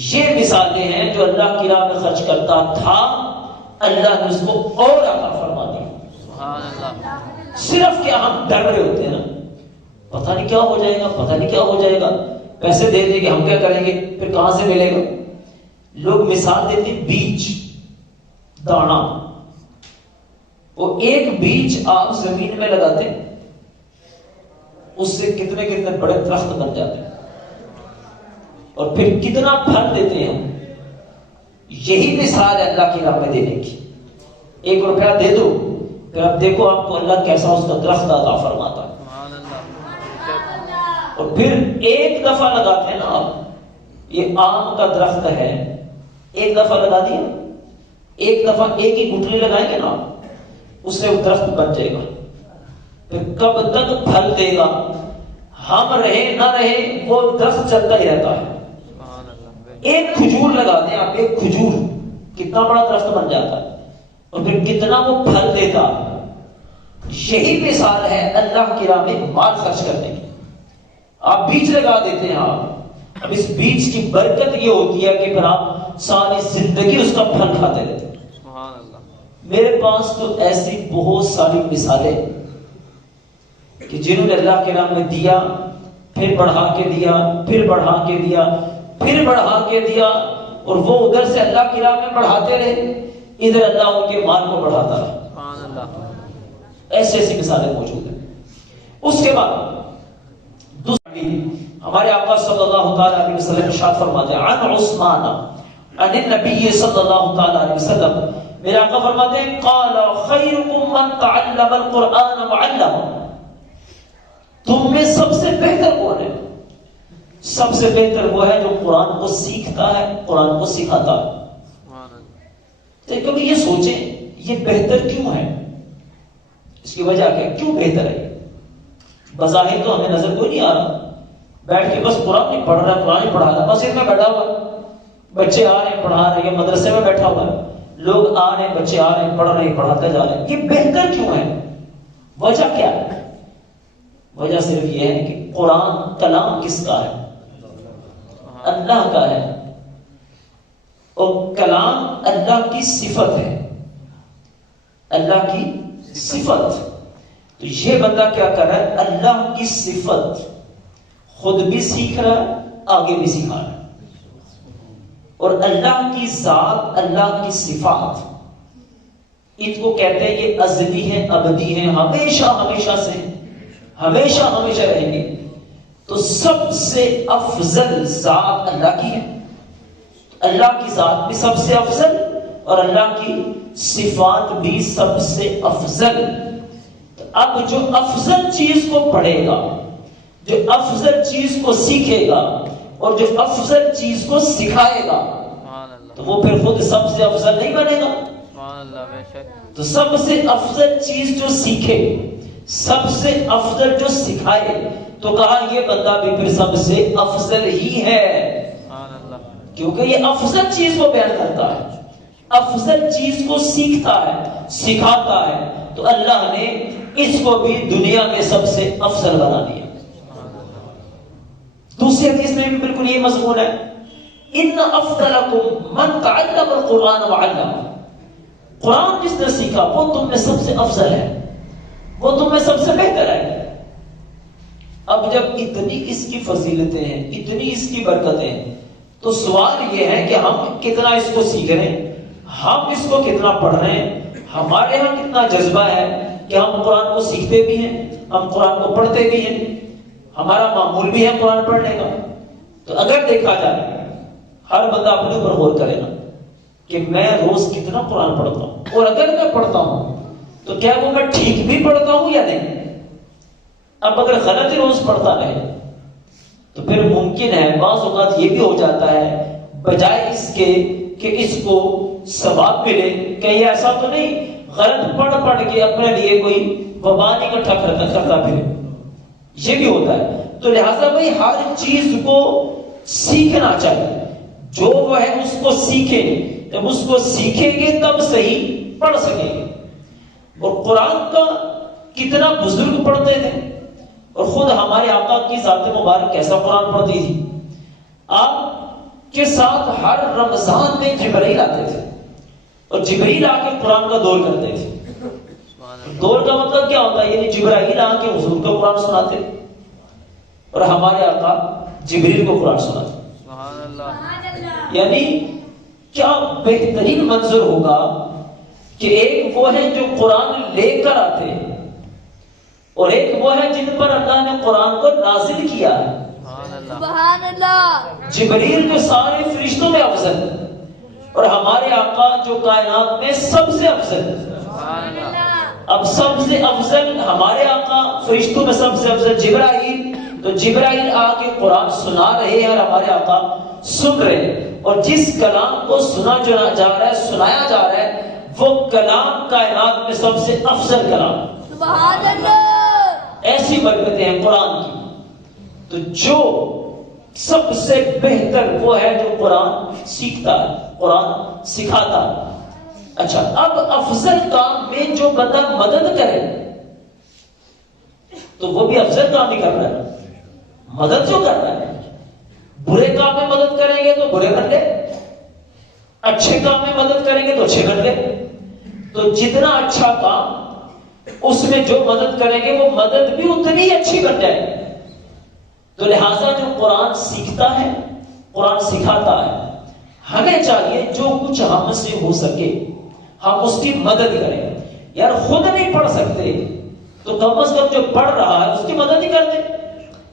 یہ مثالیں ہیں جو اللہ کی راہ میں خرچ کرتا تھا اللہ نے اس کو اور عطا فرما دی۔ صرف کیا ہم ڈر رہے ہوتے ہیں نا، پتہ نہیں کیا ہو جائے گا، پتہ نہیں کیا ہو جائے گا، پیسے دے دیں گے ہم کیا کریں گے، پھر کہاں سے ملے گا۔ لوگ مثال دیتے ہیں بیج، دانا، وہ ایک بیج آپ زمین میں لگاتے ہیں اس سے کتنے کتنے بڑے درخت بن جاتے ہیں، اور پھر کتنا پھل دیتے ہیں ہم۔ یہی مثال ہے اللہ کی راہ میں دینے کی۔ 1 روپیہ دے دو، پھر اب دیکھو آپ کو اللہ کیسا اس کا درخت عطا فرماتا ہے۔ اور پھر ایک دفعہ لگاتے ہیں نا آپ، یہ آم کا درخت ہے، ایک دفعہ لگا دیا، ایک دفعہ ایک ہی گٹلی لگائیں گے نا آپ، اس سے وہ درخت بن جائے گا، پھر کب تک پھل دے گا، ہم رہے نہ رہے وہ درخت چلتا ہی رہتا ہے۔ ایک کھجور لگا دیں آپ، ایک کھجور کتنا بڑا درخت بن جاتا ہے، اور پھر کتنا وہ پھل دیتا ہے۔ یہی مثال ہے اللہ کی راہ میں مال خرچ کرنے کی۔ آپ بیج لگا دیتے ہیں آپ، اب اس بیج کی برکت یہ ہوتی ہے کہ پھر آپ ساری زندگی اس کا پھل کھاتے رہتے ہیں۔ میرے پاس تو ایسی بہت ساری مثالیں کہ جنہوں نے اللہ کے راہ میں دیا، پھر بڑھا کے دیا، پھر بڑھا کے دیا، پھر بڑھا کے دیا، اور وہ ادھر سے اللہ کی راہ میں بڑھاتے رہے، ادھر اللہ ان کے مال کو بڑھاتا رہا۔ ایسی ایسی مثالیں موجود ہیں۔ اس کے بعد ہمارے آقا صلی اللہ تعالی علیہ وسلم ارشاد فرماتے ہیں عن عثمان عن النبی صلی اللہ تعالی علیہ وسلم، میرے آقا فرماتے ہیں قال خیرکم من تعلم القرآن وعلمہ، تم میں سب سے بہتر کون ہے؟ سب سے بہتر وہ ہے جو قرآن کو سیکھتا ہے، قرآن کو سکھاتا ہے۔ تو کبھی یہ سوچیں یہ بہتر کیوں ہے، اس کی وجہ کیا، کیوں بہتر ہے؟ بظاہر تو ہمیں نظر کوئی نہیں آ رہا، بیٹھ کے بس قرآن نہیں پڑھ رہا، قرآن نہیں پڑھا رہا، مسجد میں بیٹھا ہوا، بچے آ رہے ہیں پڑھا رہے ہیں، مدرسے میں بیٹھا ہوا ہے، لوگ آ رہے ہیں، بچے آ رہے ہیں، پڑھ رہے ہیں، پڑھاتے جا رہے ہیں، یہ بہتر کیوں ہے؟ وجہ کیا ہے؟ وجہ صرف یہ ہے کہ قرآن کلام کس کا ہے؟ اللہ کا ہے، اور کلام اللہ کی صفت ہے، اللہ کی صفت۔ تو یہ بندہ کیا کر رہا ہے؟ اللہ کی صفت خود بھی سیکھ رہا ہے، آگے بھی سکھا رہا ہے، اور اللہ کی ذات، اللہ کی صفات، ان کو کہتے ہیں یہ ازلی ہیں، ابدی ہیں، ہمیشہ ہمیشہ سے ہمیشہ ہمیشہ رہیں گے۔ تو سب سے افضل ذات اللہ کی ہے، اللہ کی ذات بھی سب سے افضل، اور اللہ کی صفات بھی سب سے افضل۔ تو اب جو افضل چیز کو پڑھے گا، جو افضل چیز کو سیکھے گا، اور جو افضل چیز کو سکھائے گا، تو وہ پھر خود سب سے افضل نہیں بنے گا، تو سب سے افضل چیز جو سیکھے، سب سے افضل جو سکھائے، تو کہا یہ بندہ بھی پھر سب سے افضل ہی ہے، کیونکہ یہ افضل چیز کو بیان کرتا ہے، افضل چیز کو سیکھتا ہے، سکھاتا ہے، تو اللہ نے اس کو بھی دنیا میں سب سے افضل بنا دیا۔ دوسری حدیث میں بھی بالکل یہ مضمون ہے، ان افضلکم من تعلم القرآن وعلم، قرآن جس نے سیکھا وہ تم میں سب سے افضل ہے، وہ تم میں سب سے بہتر ہے۔ اب جب اتنی اس کی فضیلتیں ہیں، اتنی اس کی برکتیں ہیں، تو سوال یہ ہے کہ ہم کتنا اس کو سیکھ رہے ہیں، ہم اس کو کتنا پڑھ رہے ہیں، ہمارے ہاں کتنا جذبہ ہے کہ ہم قرآن کو سیکھتے بھی ہیں، ہم قرآن کو پڑھتے بھی ہیں، ہمارا معمول بھی ہے قرآن پڑھنے کا۔ تو اگر دیکھا جائے، ہر بندہ اپنے اوپر غور کرے نا کہ میں روز کتنا قرآن پڑھتا ہوں، اور اگر میں پڑھتا ہوں تو کیا وہ میں ٹھیک بھی پڑھتا ہوں یا نہیں۔ اب اگر غلط ہی روز پڑھتا رہے تو پھر ممکن ہے بعض اوقات یہ بھی ہو جاتا ہے، بجائے اس کے کہ اس کو ثواب ملے، کہ یہ ایسا تو نہیں غلط پڑھ پڑھ کے اپنے لیے کوئی وبال اکٹھا کرتا پھر، یہ بھی ہوتا ہے۔ تو لہٰذا بھائی ہر چیز کو سیکھنا چاہیے، جو وہ ہے اس کو سیکھیں، جب اس کو سیکھیں گے تب صحیح پڑھ سکیں گے۔ اور قرآن کا کتنا بزرگ پڑھتے تھے، اور خود ہمارے آقا کی ذات مبارک کیسا قرآن پڑھتی تھی۔ آپ کے ساتھ ہر رمضان میں جبرائیل آتے تھے، اور جبرائیل آ کے قرآن کا دور کرتے تھے۔ دور کا مطلب کیا ہوتا ہے؟ یعنی جبرائیل آ کے حضور کو قرآن سناتے، اور ہمارے آقا جبریل کو قرآن سناتے۔ یعنی کیا بہترین منظر ہوگا کہ ایک وہ ہے جو قرآن لے کر آتے ہیں، اور ایک وہ ہے جن پر اللہ نے قرآن کو نازل کیا ہے۔ سبحان اللہ۔ جبریل جو سارے فرشتوں میں افضل، اور ہمارے آقا جو کائنات میں سب سے افضل۔ اب سب سے افضل ہمارے آقا، فرشتوں میں سب سے افضل جبرائیل، تو جبرائیل آ کے قرآن سنا رہے ہیں اور ہمارے آقا سن رہے ہیں، اور جس کلام کو سنا جا رہا ہے، سنایا جا رہا ہے، وہ کلام کائنات میں سب سے افضل کلام۔ سبحان اللہ۔ ایسی برکتیں ہیں قرآن کی۔ تو جو سب سے بہتر وہ ہے جو قرآن سیکھتا ہے، قرآن سکھاتا ہے۔ اچھا، اب افضل کام میں جو بندہ مدد کرے تو وہ بھی افضل کام ہی کر رہا ہے، مدد جو کر رہا ہے۔ برے کام میں مدد کریں گے تو برے کر لے، اچھے کام میں مدد کریں گے تو اچھے کر لے۔ تو جتنا اچھا کام اس میں جو مدد کریں گے وہ مدد بھی اتنی اچھی بن جائے گی۔ تو لہٰذا جو قرآن سیکھتا ہے، قرآن سکھاتا ہے، ہمیں چاہیے جو کچھ ہم سے ہو سکے ہم اس کی مدد کریں۔ یار خود نہیں پڑھ سکتے تو کم از کم جو پڑھ رہا ہے اس کی مدد ہی کرتے۔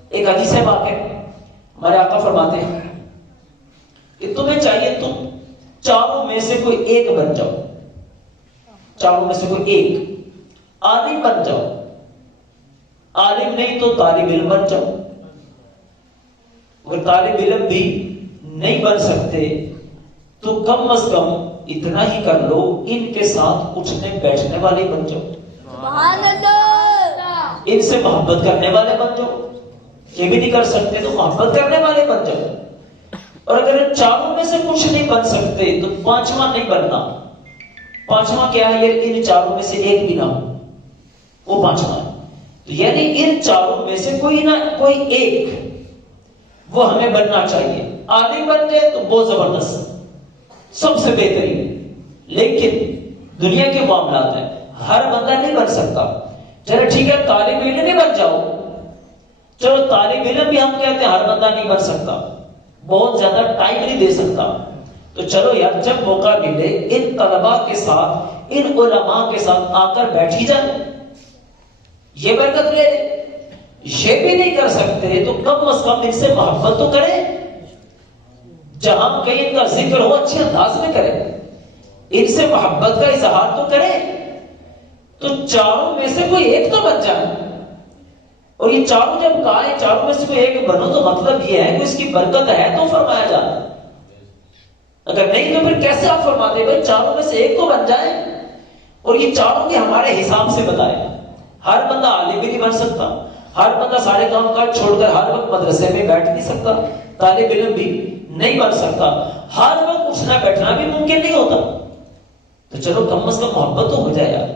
ایک حدیث ہے واقع، ہمارے آقا فرماتے ہیں کہ تمہیں چاہیے تم چاروں میں سے کوئی ایک بن جاؤ، چاروں میں سے کوئی ایک عالم بن جاؤ، عالم نہیں تو طالب علم بن جاؤ، اگر طالب علم بھی نہیں بن سکتے تو کم از کم اتنا ہی کر لو، ان کے ساتھ اٹھنے بیٹھنے والے بن جاؤ، سبحان اللہ۔ ان سے محبت کرنے والے بن جاؤ، یہ بھی نہیں کر سکتے تو محبت کرنے والے بن جاؤ۔ اور اگر ان چاروں میں سے کچھ نہیں بن سکتے تو پانچواں نہیں بننا۔ پانچواں کیا ہے؟ یہ ان چاروں میں سے ایک بھی نہ ہو، وہ پانچواں ہے۔ تو یعنی ان چاروں میں سے کوئی نہ کوئی ایک وہ ہمیں بننا چاہیے۔ عالم بن گئے تو بہت زبردست، سب سے بہترین۔ لیکن دنیا کے معاملات ہیں، ہر بندہ نہیں بن سکتا۔ چلو ٹھیک ہے، طالب علم نہیں بن جاؤ، چلو طالب علم بھی ہم کہتے ہیں ہر بندہ نہیں بن سکتا، بہت زیادہ ٹائم نہیں دے سکتا، تو چلو یار جب موقع ملے ان طلباء کے ساتھ، ان علماء کے ساتھ آ کر بیٹھی جائے، یہ برکت لے لے۔ یہ بھی نہیں کر سکتے تو کم از کم ان سے محبت تو کریں، جہاں کہیں ان کا ذکر ہو اچھے انداز میں کریں، ان سے محبت کا اظہار تو کریں۔ تو چاروں میں سے کوئی ایک تو بن جائے، اور یہ چاروں جب کہا چاروں میں سے کوئی ایک بنو تو مطلب یہ ہے کہ اس کی برکت ہے تو فرمایا جاتا ہے۔ اگر نہیں تو پھر کیسے آپ فرماتے بھائی چاروں میں سے ایک تو بن جائے اور یہ چاروں کے ہمارے حساب سے بتائے. ہر بندہ عالم بھی نہیں بن سکتا, ہر بندہ سارے کام کاج چھوڑ کر ہر وقت مدرسے میں بیٹھ نہیں سکتا, طالب علم بھی نہیں بن سکتا, ہر وقت اٹھنا بیٹھنا بھی ممکن نہیں ہوتا. تو چلو کم از کم محبت تو ہو جائے یار,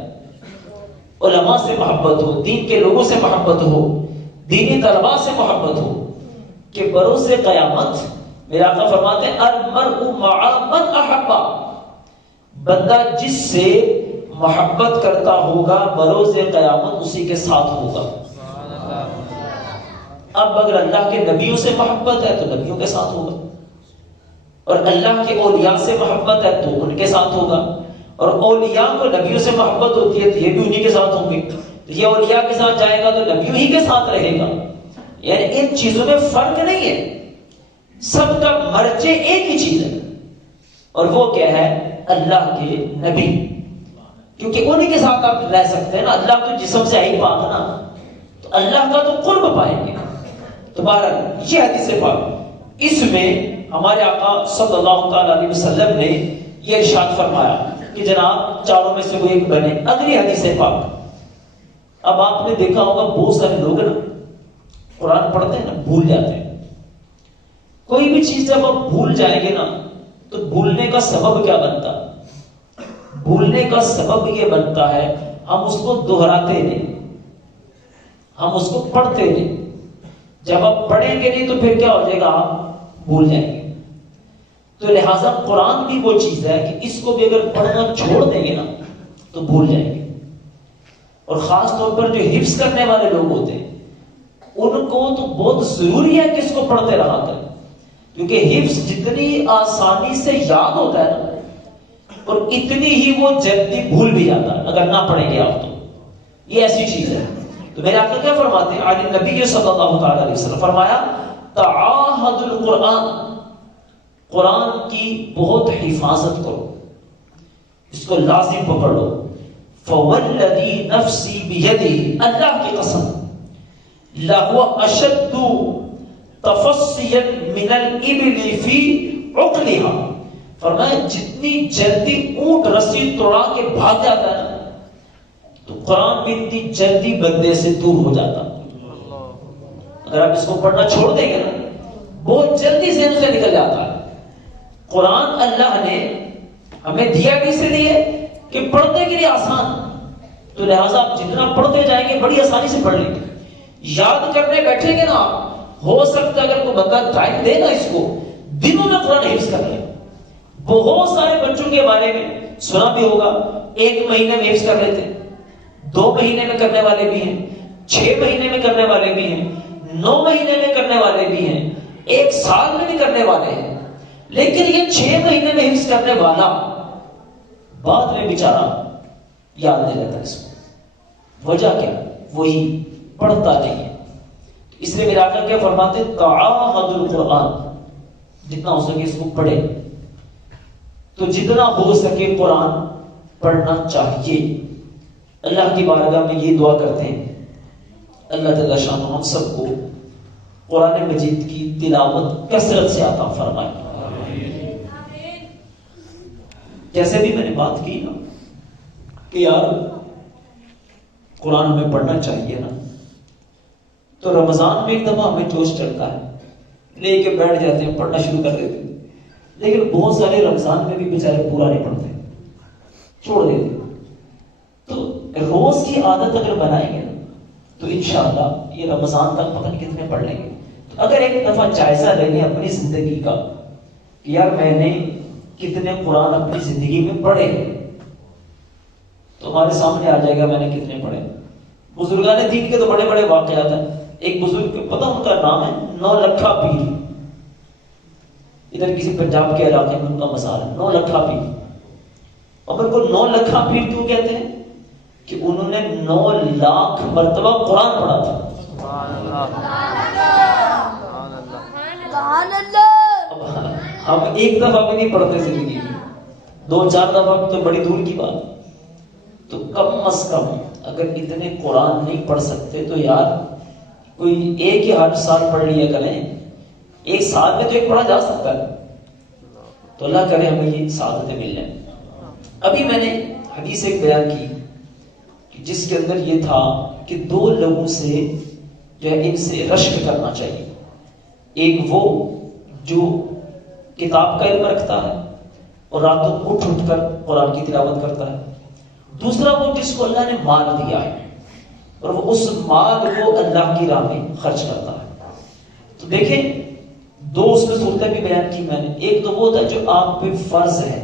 علماء سے محبت ہو, دین کے لوگوں سے محبت ہو, دینی طلباء سے محبت ہو, کہ بروز قیامت میرے آقا فرماتے ہیں المرء مع من احبا, بندہ جس سے محبت کرتا ہوگا بروز قیامت اسی کے ساتھ ہوگا. اب اگر اللہ کے نبیوں سے محبت ہے تو نبیوں کے ساتھ ہوگا, اور اللہ کے اولیاء سے محبت ہے تو ان کے ساتھ ہوگا, اور اولیاء کو نبیوں سے محبت ہوتی ہے تو یہ بھی انہی کے ساتھ ہوں گے. یہ اولیاء کے ساتھ جائے گا تو نبیوں ہی کے ساتھ رہے گا. یعنی ان چیزوں میں فرق نہیں ہے, سب کا مرجع ایک ہی چیز ہے, اور وہ کیا ہے اللہ کے نبی, کیونکہ انہی کے ساتھ آپ رہ سکتے ہیں نا. اللہ تو جسم سے ہی پاک نا, تو اللہ کا تو قرب پائیں گے. تو بہرحال یہ حدیث پاک, اس میں ہمارے آقا صلی اللہ تعالی علیہ وسلم نے یہ ارشاد فرمایا کہ جناب چاروں میں سے کوئی ایک بنے. اگلی حدیث پاک, اب آپ نے دیکھا ہوگا بہت سارے لوگ نا قرآن پڑھتے ہیں نا بھول جاتے ہیں. کوئی بھی چیز جب آپ بھول جائیں گے نا تو بھولنے کا سبب کیا بنتا؟ بھولنے کا سبب یہ بنتا ہے ہم اس کو دہراتے نہیں, ہم اس کو پڑھتے نہیں. جب آپ پڑھیں گے نہیں تو پھر کیا ہو جائے گا, آپ بھول جائیں گے. تو لہٰذا قرآن بھی وہ چیز ہے کہ اس کو بھی اگر پڑھنا چھوڑ دیں گے نا تو بھول جائیں گے. اور خاص طور پر جو حفظ کرنے والے لوگ ہوتے ہیں ان کو تو بہت ضروری ہے کہ اس کو پڑھتے رہا کریں, کیونکہ حفظ جتنی آسانی سے یاد ہوتا ہے نا اور اتنی ہی وہ جلدی بھول بھی جاتا ہے اگر نہ پڑھیں گے آپ. تو یہ ایسی چیز ہے. تو میرے آقا کیا فرماتے ہیں, عن النبی صلی اللہ تعالی علیہ وسلم فرمایا تعاہد القرآن, قرآن کی بہت حفاظت کرو, اس کو لازم پکڑ لو. فوالذی نفسی بیدہ, اللہ کی قسم, لہو اشد تفصیا من الابل فی عقلها, فرمایا جتنی جلدی اونٹ رسی توڑا کے بھاگ جاتا ہے نا تو قرآن بھی اتنی جلدی بندے سے دور ہو جاتا. اگر آپ اس کو پڑھنا چھوڑ دیں گے نا بہت جلدی ذہن سے نکل جاتا ہے. قرآن اللہ نے ہمیں دیا بھی سے لیے کہ پڑھنے کے لیے آسان, تو لہٰذا آپ جتنا پڑھتے جائیں گے بڑی آسانی سے پڑھ لیں گے. یاد کرنے بیٹھیں گے نا, ہو سکتا ہے اگر کوئی بندہ ٹائم دے گا اس کو دنوں میں قرآن حفظ کر لے. بہت سارے بچوں کے بارے میں سنا بھی ہوگا, 1 مہینے میں حفظ کر لیتے, 2 مہینے میں کرنے والے بھی ہیں, 6 مہینے میں کرنے والے بھی ہیں, 9 مہینے میں کرنے والے بھی ہیں, 1 سال میں بھی کرنے والے ہیں. لیکن یہ 6 مہینے میں حفظ کرنے والا بعد میں بیچارہ یاد نہیں رہتا اس کو. وجہ کیا؟ وہی پڑھتا نہیں ہے. اس لیے میرے آقا کیا فرماتے, تعاہد القرآن, جتنا ہو سکے اس کو پڑھے. تو جتنا ہو سکے قرآن پڑھنا چاہیے. اللہ کی بارگاہ میں یہ دعا کرتے ہیں اللہ تعالیٰ شان ہم سب کو قرآن مجید کی تلاوت کثرت سے عطا فرمائے. جیسے بھی میں نے بات کی نا کہ یار قرآن ہمیں پڑھنا چاہیے نا, تو رمضان میں ایک دفعہ ہمیں جوش چڑھتا ہے, لے کے بیٹھ جاتے ہیں, پڑھنا شروع کر دیتے ہیں. لیکن بہت سارے رمضان میں بھی بیچارے پورا نہیں پڑھتے, چھوڑ دیتے. تو روز کی عادت اگر بنائیں گے تو انشاءاللہ یہ رمضان تک پتہ نہیں کتنے پڑھ لیں گے. تو اگر ایک دفعہ جائزہ لیں گے اپنی زندگی کا کہ یار میں نے کتنے قرآن اپنی زندگی میں پڑھے, تو ہمارے سامنے آ جائے گا میں نے کتنے پڑھے. بزرگان دین کے تو بڑے بڑے واقعات ہیں. ایک بزرگ پتہ ان کا نام ہے 9 لکھا پیر, ادھر کسی پنجاب کے علاقے میں ان کا مزار ہے 9 لکھا پیر. اور ان کو 9 لکھا پیر کیوں کہتے ہیں؟ کہ انہوں نے 9 لاکھ مرتبہ قرآن پڑھا تھا. سبحان اللہ. ہم ایک دفعہ بھی نہیں پڑھتے زندگی میں, 2-4 دفعہ تو بڑی دور کی بات. تو کم از کم اگر اتنے قرآن نہیں پڑھ سکتے تو یار کوئی ایک ہی ہر سال پڑھ لیا کریں. 1 سال میں تو ایک پڑھا جا سکتا ہے. تو اللہ کرے ہمیں یہ سعادتیں مل جائیں. ابھی میں نے حدیث ایک بیان کی جس کے اندر یہ تھا کہ دو لوگوں سے جو ہے ان سے رشک کرنا چاہیے. ایک وہ جو کتاب کا علم رکھتا ہے اور راتوں اٹھ کر قرآن کی تلاوت کرتا ہے. دوسرا وہ جس کو اللہ نے مال دیا ہے اور وہ اس مال کو اللہ کی راہ میں خرچ کرتا ہے. تو دیکھیں دو اس میں صورتیں بھی بیان کی میں نے. ایک تو وہ ہوتا ہے جو آپ پہ فرض ہے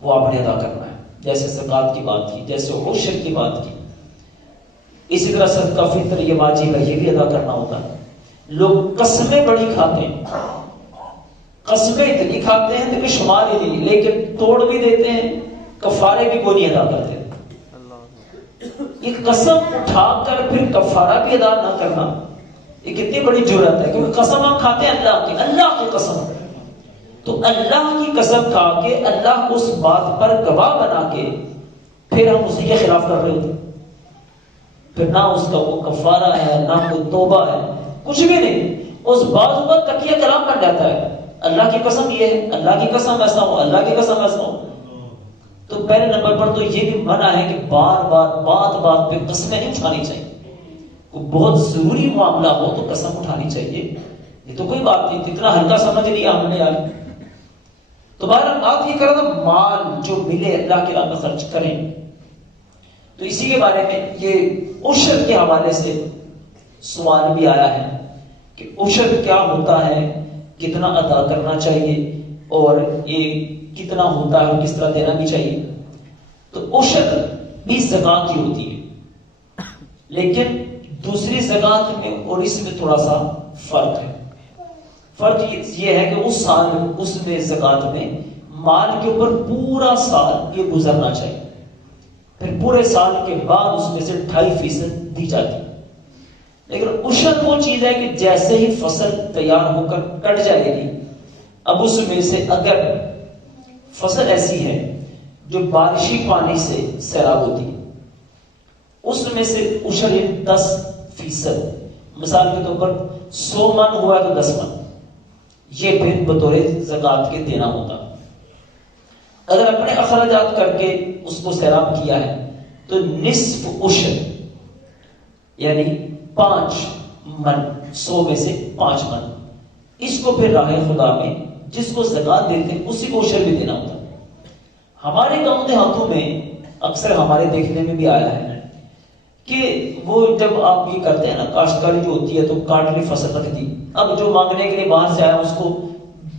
وہ آپ نے ادا کرنا ہے, جیسے زکوٰۃ کی بات کی, جیسے عشر کی بات کی. اسی طرح صدقہ فطر یہ واجب ہے, یہ بھی ادا کرنا ہوتا ہے. لوگ قسمیں بڑی کھاتے ہیں, قسمیں اتنی کھاتے ہیں کہ شمار ہی نہیں, لیکن توڑ بھی دیتے ہیں, کفارے بھی کوئی نہیں ادا کرتے. ایک قسم اٹھا کر پھر کفارہ بھی ادا نہ کرنا یہ کتنی بڑی جرأت ہے, کیونکہ قسم ہم کھاتے ہیں اللہ کی قسم. تو اللہ کی قسم کھا کے اللہ کو اس بات پر گواہ بنا کے پھر ہم اسی کے خلاف کر رہے ہوتے ہیں. پھر نہ اس کا وہ کفارہ ہے نہ کوئی توبہ ہے, کچھ بھی نہیں. اس بات پر تکیہ کلام بن جاتا ہے, اللہ کی قسم یہ ہے, اللہ کی قسم ایسا ہو, اللہ کی قسم ایسا ہو. تو پہلے نمبر پر تو یہ بھی منع ہے کہ بار بار بات بات پہ قسمیں نہیں اٹھانی چاہیے. کوئی بہت ضروری معاملہ ہو تو قسم اٹھانی چاہیے, یہ تو کوئی بات نہیں, اتنا ہلکا سمجھ لیا ہم نے یار. تو بہرحال بات یہ کرنا مال جو ملے اللہ کے راہ میں خرچ کریں. تو اسی کے بارے میں یہ عشر کے حوالے سے سوال بھی آیا ہے کہ عشر کیا ہوتا ہے, کتنا ادا کرنا چاہیے اور یہ کتنا ہوتا ہے اور کس طرح دینا بھی چاہیے. تو عشر بھی زکوٰۃ کی ہوتی ہے, لیکن دوسری زکوٰۃ میں اور اس میں تھوڑا سا فرق ہے. فرق یہ ہے کہ اس سال اس میں زکوٰۃ میں مال کے اوپر پورا سال یہ گزرنا چاہیے, پھر پورے سال کے بعد اس میں سے 2.5% دی جاتی ہے. لیکن عشر وہ چیز ہے کہ جیسے ہی فصل تیار ہو کر کٹ جائے گی, اب اس میں سے اگر فصل ایسی ہے جو بارشی پانی سے سیراب ہوتی ہے, اس میں سے عشر 10%, مثال کے طور پر 100 من ہوا تو 10 من, یہ پھر بطور زکوٰۃ کے دینا ہوتا. اگر اپنے اخراجات کر کے اس کو سیراب کیا ہے تو نصف عشر یعنی 5 من, 100 میں سے 5 من, اس کو پھر راہ خدا میں جس کو زکوٰۃ دیتے ہیں اسی کو عشر بھی دینا ہوتا. ہمارے گاؤں دیہاتوں میں اکثر ہمارے دیکھنے میں بھی آیا ہے کہ وہ جب آپ یہ کرتے ہیں نا, کاشتکاری جو ہوتی ہے تو کاٹ لی فصل رکھ دی, اب جو مانگنے کے لیے باہر سے آیا اس کو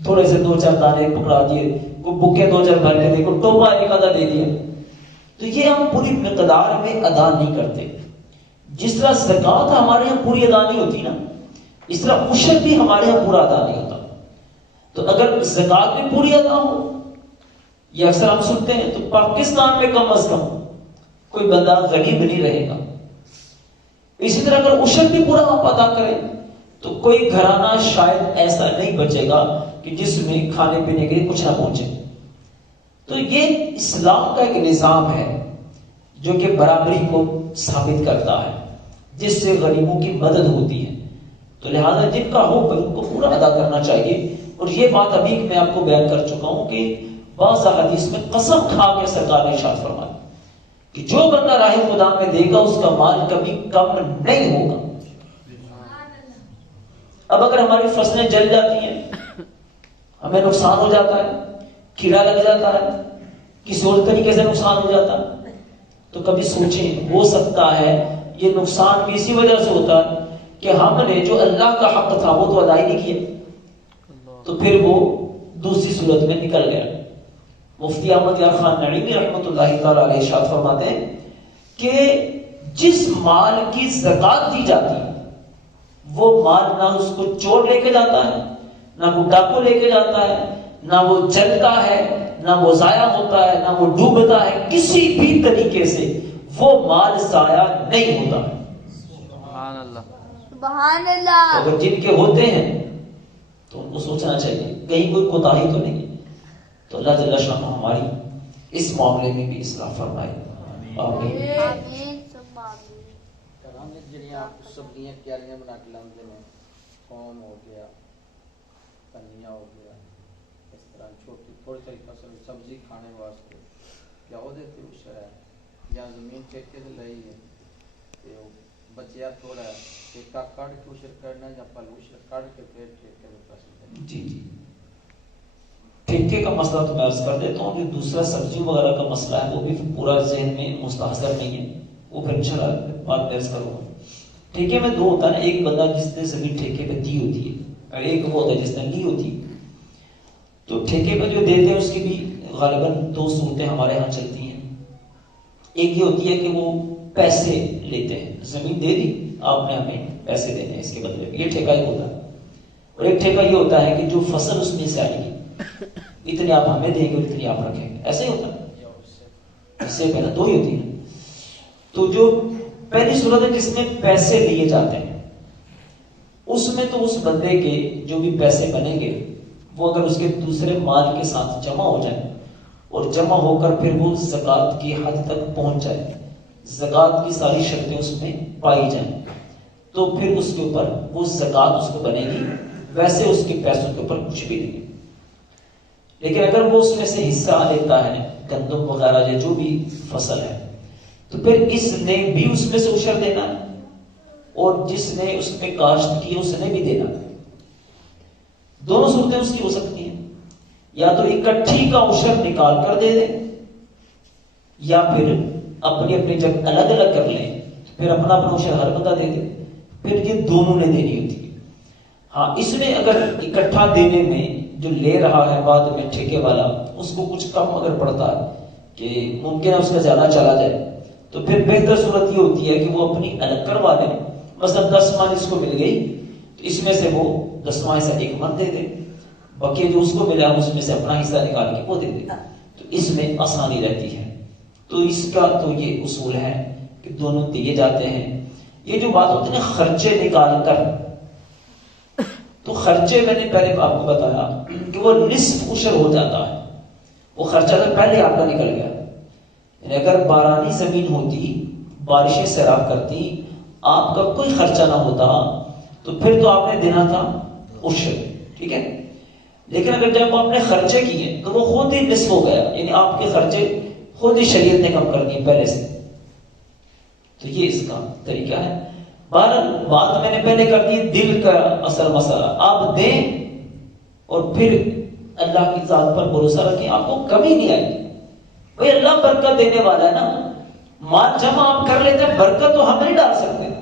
تھوڑے سے 2-4 دانے پکڑا دیے, کوئی بکے 2-4 بھر کے دے, کوئی ٹوپا ایک آدھا دے دیا. تو یہ ہم پوری مقدار میں ادا نہیں کرتے. جس طرح زکوٰۃ ہمارے یہاں پوری ادا نہیں ہوتی نا, اس طرح عشر بھی ہمارے یہاں پورا ادا نہیں ہوتا. تو اگر زکوٰۃ بھی پوری ادا ہو, یہ اکثر ہم سنتے ہیں, تو پاکستان میں کم از کم کوئی بندہ غریب نہیں رہے گا. اسی طرح اگر عشر بھی پورا آپ ادا کریں تو کوئی گھرانہ شاید ایسا نہیں بچے گا کہ جس میں کھانے پینے کے لیے کچھ نہ پہنچے. تو یہ اسلام کا ایک نظام ہے جو کہ برابری کو ثابت کرتا ہے, جس سے غریبوں کی مدد ہوتی ہے. تو لہذا جن کا حق ہے ان کو پورا ادا کرنا چاہیے. اور یہ بات ابھی میں آپ کو بیان کر چکا ہوں کہ بعض حدیث میں قسم کھا کے سرکار نے ارشاد فرمایا کہ جو بندہ راہ خدا میں دے گا اس کا مال کبھی کم نہیں ہوگا. اب اگر ہماری فصلیں جل جاتی ہیں, ہمیں نقصان ہو جاتا ہے, کیڑا لگ جاتا ہے, کسی اور طریقے سے نقصان ہو جاتا ہے, تو کبھی سوچیں ہو سکتا ہے یہ نقصان بھی اسی وجہ سے ہوتا ہے کہ ہم نے جو اللہ کا حق تھا وہ تو ادا ہی نہیں کیا, تو پھر وہ دوسری صورت میں نکل گیا. مفتی احمد یار خان نعیمی رحمۃ اللہ تعالی علیہ ارشاد فرماتے ہیں کہ جس مال کی زکوٰۃ دی جاتی ہے وہ مال نہ اس کو چور لے کے جاتا ہے, نہ وہ ڈاکو لے کے جاتا ہے, نہ وہ جلتا ہے, نہ وہ ضائع ہوتا ہے, نہ وہ ڈوبتا ہے, کسی بھی طریقے سے وہ مال ضائع نہیں ہوتا. سبحان اللہ, سبحان اللہ. اگر جن کے ہوتے ہیں تو ان کو سوچنا چاہیے کہیں کوئی کوتاہی تو نہیں. تو اللہ جل شانہ ہماری اس معاملے میں بھی اصلاح فرمائے. آمین. آمین ثم آمین. جڑیاں سبزیاں کیاریاں بنا کے لاندے نے, قوم ہو گیا, پنیاں ہو گیا, اس طرح چھوٹی تھوڑی تھوڑی فصل سبزی کھانے واسطے کیا وہ دیتے عشر ہے یا زمین ٹھیکے سے لئی ہے کہ بچیا تھوڑا ہے ٹھیکہ کاٹ کے عشر کرنا یا پہلے عشر کاٹ کے پھر ٹھیکے سے فصل کرنا؟ جی جی ٹھیکے کا مسئلہ تو میں عرض کر دیتا ہوں، جو دوسرا سبزی وغیرہ کا مسئلہ ہے وہ بھی پورا ذہن میں مستحضر نہیں ہے، وہ پھر انشاءاللہ بعد میں عرض کروں گا۔ ٹھیکے میں دو ہوتا ہے نا، ایک بندہ جس نے زمین ٹھیکے پہ دی ہوتی ہے اور ایک وہ ہوتا ہے جس نے لی ہوتی ہے۔ تو ٹھیکے پہ جو دیتے ہیں اس کی بھی غالباً دو صورتیں ہمارے ہاں چلتی ہیں۔ ایک یہ ہوتی ہے کہ وہ پیسے لیتے ہیں، زمین دے دی آپ نے، ہمیں پیسے دینے ہیں اس کے بدلے میں، یہ ٹھیکہ ایک ہوتا ہے۔ اور ایک ٹھیکہ یہ ہوتا ہے کہ جو فصل اس میں سے آئے گی اتنی آپ ہمیں دیں گے اور اتنی آپ رکھیں گے، ایسا ہی ہوتا ہے۔ اس سے پہلے دو ہی ہوتی ہیں۔ تو جو پہلی صورت ہے جس میں پیسے لیے جاتے ہیں، اس میں تو اس بندے کے جو بھی پیسے بنیں گے وہ اگر اس کے دوسرے مال کے ساتھ جمع ہو جائیں اور جمع ہو کر پھر وہ زکوٰۃ کی حد تک پہنچ جائے، زکوٰۃ کی ساری شرطیں اس میں پائی جائیں، تو پھر اس کے اوپر وہ زکوٰۃ اس کو بنے گی، ویسے اس کے پیسوں کے اوپر کچھ بھی نہیں۔ لیکن اگر وہ اس میں سے حصہ لیتا ہے گندم وغیرہ یا جو بھی فصل ہے، تو پھر اس نے بھی اس میں سے عشر دینا ہے اور جس نے اس میں کاشت کی اس نے بھی دینا ہے۔ دونوں صورتیں اس کی ہو سکتی ہیں، یا تو اکٹھی کا عشر نکال کر دے دیں، یا پھر اپنی اپنی جب الگ الگ کر لیں پھر اپنا اپنا عشر ہر بندہ دے دے، پھر یہ دونوں نے دینی ہوتی ہے۔ ہاں اس میں اگر اکٹھا دینے میں جو لے رہا ہے بعد میں ٹھیکے والا اس کو کچھ کم اگر پڑتا ہے کہ ممکن ہے اس کا زیادہ چلا جائے، تو پھر بہتر صورت یہ ہوتی ہے کہ وہ اپنی الگ کروا دیں۔ مثلا 10 من اس کو مل گئی تو اس میں سے وہ 10واں حصہ 1 من دے دے، باقی جو اس کو ملا اس میں سے اپنا حصہ نکال کے وہ دے دے، تو اس میں آسانی رہتی ہے۔ تو اس کا تو یہ اصول ہے کہ دونوں دیے جاتے ہیں۔ یہ جو بات ہوتی ہے نا خرچے نکال کر، تو خرچے میں نے پہلے آپ کو بتایا کہ وہ نصف عشر ہو جاتا ہے۔ وہ خرچہ تو پہلے آپ کا نکل گیا، یعنی اگر بارانی زمین ہوتی، بارشیں سیراب کرتی، آپ کا کوئی خرچہ نہ ہوتا تو پھر تو آپ نے دینا تھا عشر، ٹھیک ہے۔ لیکن اگر جب آپ نے خرچے کیے تو وہ خود ہی نصف ہو گیا، یعنی آپ کے خرچے خود ہی شریعت نے کم کر دیے پہلے سے۔ تو یہ اس کا طریقہ ہے۔ بات میں نے پہلے کر دی دل کا اصل مسئلہ، آپ دیں اور پھر اللہ کی ذات پر بھروسہ رکھیں، آپ کو کمی نہیں آئے گی۔ بھئی اللہ برکت دینے والا ہے نا، مال جمع آپ کر لیتے ہیں، برکت تو ہم نہیں ڈال سکتے۔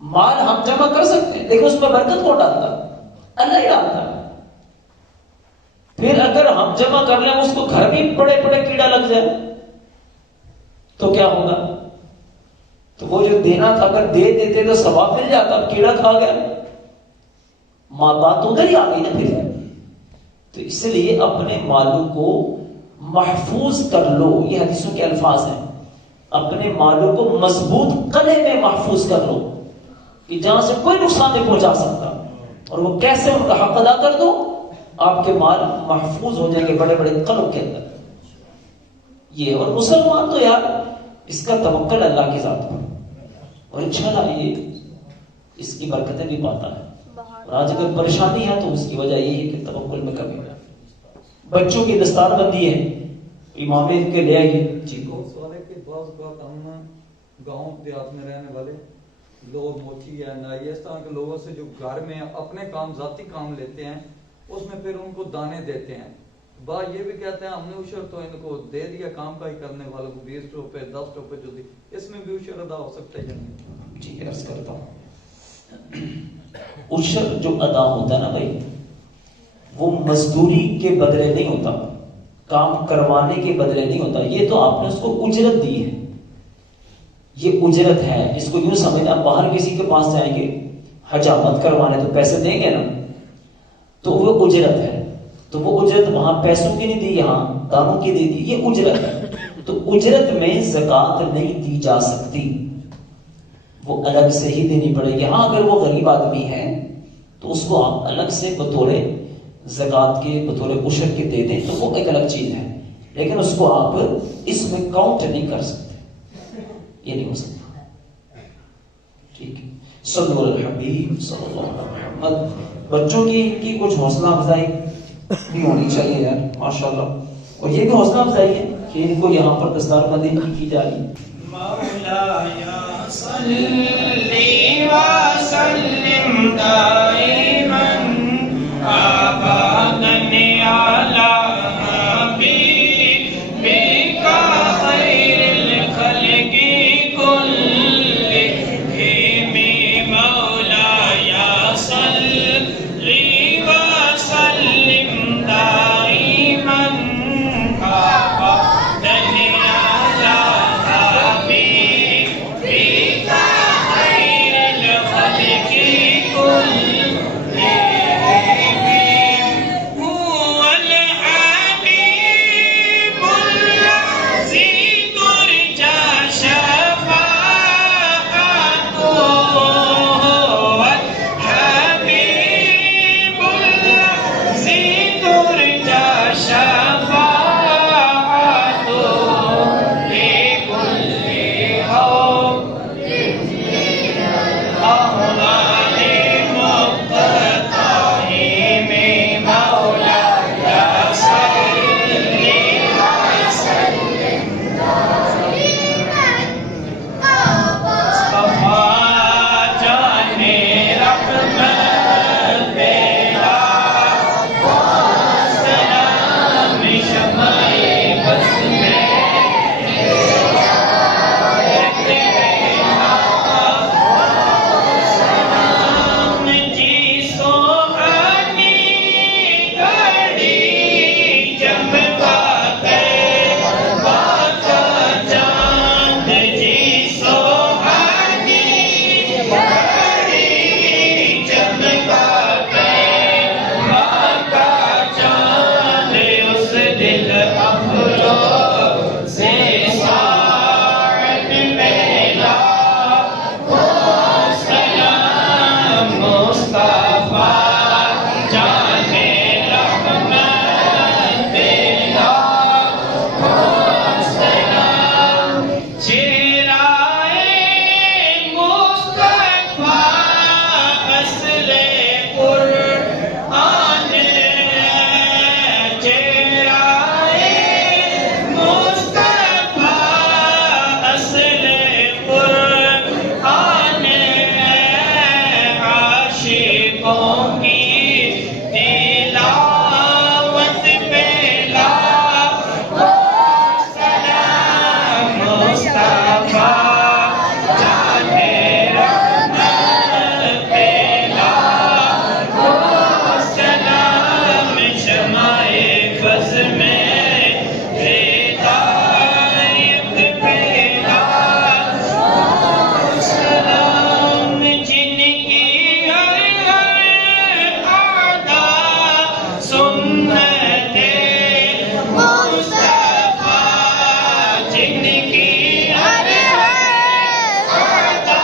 مال ہم جمع کر سکتے ہیں لیکن اس میں برکت کون ڈالتا؟ اللہ ہی ڈالتا ہے۔ پھر اگر ہم جمع کر لیں اس کو گھر بھی بڑے بڑے کیڑا لگ جائے تو کیا ہوگا؟ تو وہ جو دینا تھا اگر دے دیتے تو ثواب مل جاتا، کیڑا کھا گیا، ماں بات ادھر ہی آ گئی نا پھر۔ تو اس لیے اپنے مالوں کو محفوظ کر لو، یہ حدیثوں کے الفاظ ہیں، اپنے مالوں کو مضبوط قلعے میں محفوظ کر لو کہ جہاں سے کوئی نقصان نہیں پہنچا سکتا، اور وہ کیسے ان کا حق ادا کر دو، آپ کے مال محفوظ ہو جائیں گے بڑے بڑے قلعوں کے اندر۔ یہ اور مسلمان تو یار اس کا توکل اللہ کی ذات پر، اور انشاءاللہ یہ اس کی برکتیں بھی پاتا ہے۔ اور آج اگر پریشانی ہے تو اس کی وجہ یہ ہے کہ توکل میں کمی ہے۔ بچوں کی دستار بندی ہے، امام کے لے آئیے جی کو سوال ہے کہ بعض اوقات ہم گاؤں دیہات میں رہنے والے لوگ موچی یا نائی اس طرح کے لوگوں سے جو گھر میں اپنے کام ذاتی کام لیتے ہیں اس میں پھر ان کو دانے دیتے ہیں، بعض یہ بھی کہتے ہیں ہم نے عشر تو ان کو دے دیا کام کا ہی کرنے والوں کو 20 روپے 10 روپے جو دی، اس میں بھی عشر ادا ہو سکتا ہے یا نہیں؟ جی عرض کرتا ہوں، عشر جو ادا ہوتا ہے نا بھائی، وہ مزدوری کے بدلے نہیں ہوتا، کام کروانے کے بدلے نہیں ہوتا، یہ تو آپ نے اس کو اجرت دی ہے، یہ اجرت ہے۔ اس کو یوں سمجھنا، باہر کسی کے پاس جائیں گے حجامت کروانے تو پیسے دیں گے نا، تو وہ اجرت ہے، تو وہ اجرت وہاں پیسوں کی نہیں دی، یہاں دانوں کی دے دی، یہ اجرت ہے۔ تو اجرت میں زکوٰۃ نہیں دی جا سکتی، وہ الگ سے ہی دینی پڑے گی۔ ہاں اگر وہ غریب آدمی ہے تو اس کو آپ الگ سے بطور زکوٰۃ کے بطور عشر کے دے دیں تو وہ ایک الگ چیز ہے، لیکن اس کو آپ اس میں کاؤنٹ نہیں کر سکتے، یہ نہیں ہو سکتا، ٹھیک ہے۔ صلی اللہ علیہ الحبیب صلی اللہ علیہ محمد۔ بچوں کی کچھ حوصلہ افزائی نہیں ہونی چاہیے یار ماشاءاللہ. اور یہ بھی حوصلہ افزائی ہے کہ ان کو یہاں پر دستار بندی نہیں کی جا رہی. مولایا صلی وسلم دائما ابدا علی حبیبک خیر الخلق كلهم مولایا صلی وسلم دائما ابدا علی حبیبک خیر الخلق كلهم هو الحبيب الذي ترجى شفاعته هو الحبيب الذي ترجى شفاعته لكل يوم أهوال مقتحم مولاي صل وسلم مصطفى جان رحمت بلا سلام شمع بس میں جی سوہانی گھڑی جب باتے باتا چاند جی سوہانی گھڑی جب باتے باتا چاند اس دل افروز سے ساعت میلا سلام مصطفیٰ جان رحمت بلا سلام چہرائے مصطفیٰ اصل قرآن چہرائے مصطفیٰ اصل قرآن عاشقوں کی تلاوت پہلا سلام مصطفیٰ جان رحمت پہلا سلام شمع فض میں ہدایت پہلا سلام جن کی ہر ہر عادا سنت مصطفیٰ جن کی ہر ہر عادا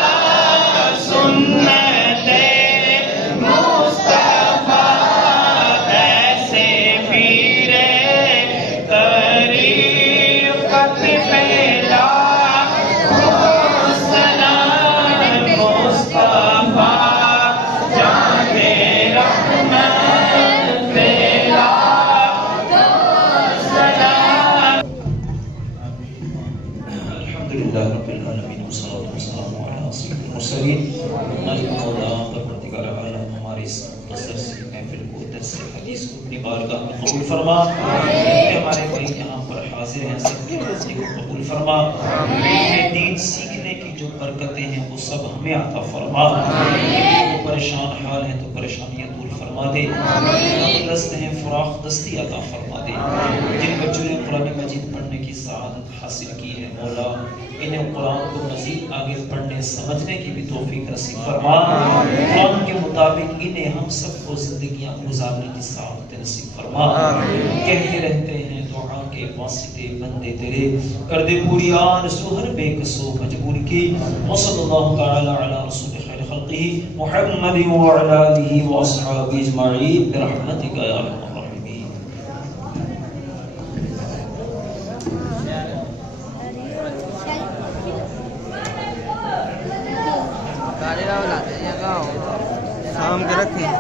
سنت مصطفیٰ ایسے پیر طریقت پہلا سلام مصطفیٰ جان رحمت پہلا سلام. الحمدللہ رب العالمین والصلاة والسلام علی سید المرسلین. مالک مولا پروردگار عالم ہمارے اس درس محفل کو درس حدیث کو اپنی بارگاہ میں قبول فرما. ہمارے بھائی یہاں پر حاضر ہیں سب کی حاضری کو قبول فرما. یہ دین سیکھنے کی جو برکتیں ہیں وہ سب ہمیں عطا فرما. جو پریشان حال ہیں تو پریشانیاں دور فرما دے. دست ہیں فراخ دستی عطا فرما دے. جن بچوں نے قرآن مجید پڑھنے کی سعادت حاصل کی ہے مولا انہیں قرآن کو مزید آگے پڑھنے سمجھنے کی بھی توفیق نصیب فرما. قرآن کے مطابق انہیں ہم سب کو زندگیاں گزارنے کی سعادت نصیب فرما. کہتے رہتے ہیں دعا کے واسطے بندے تیرے کر دے پوری آرزو ہر بے قصو مجبور کی. وصلی اللہ تعالی علی رسول خیر خلقہ محمد وعلی آلہ واصحابہ اجمعین برحمتک یا ارحم الراحمین. گاڑی لاتے ہیں گاؤں شام کے رکھیں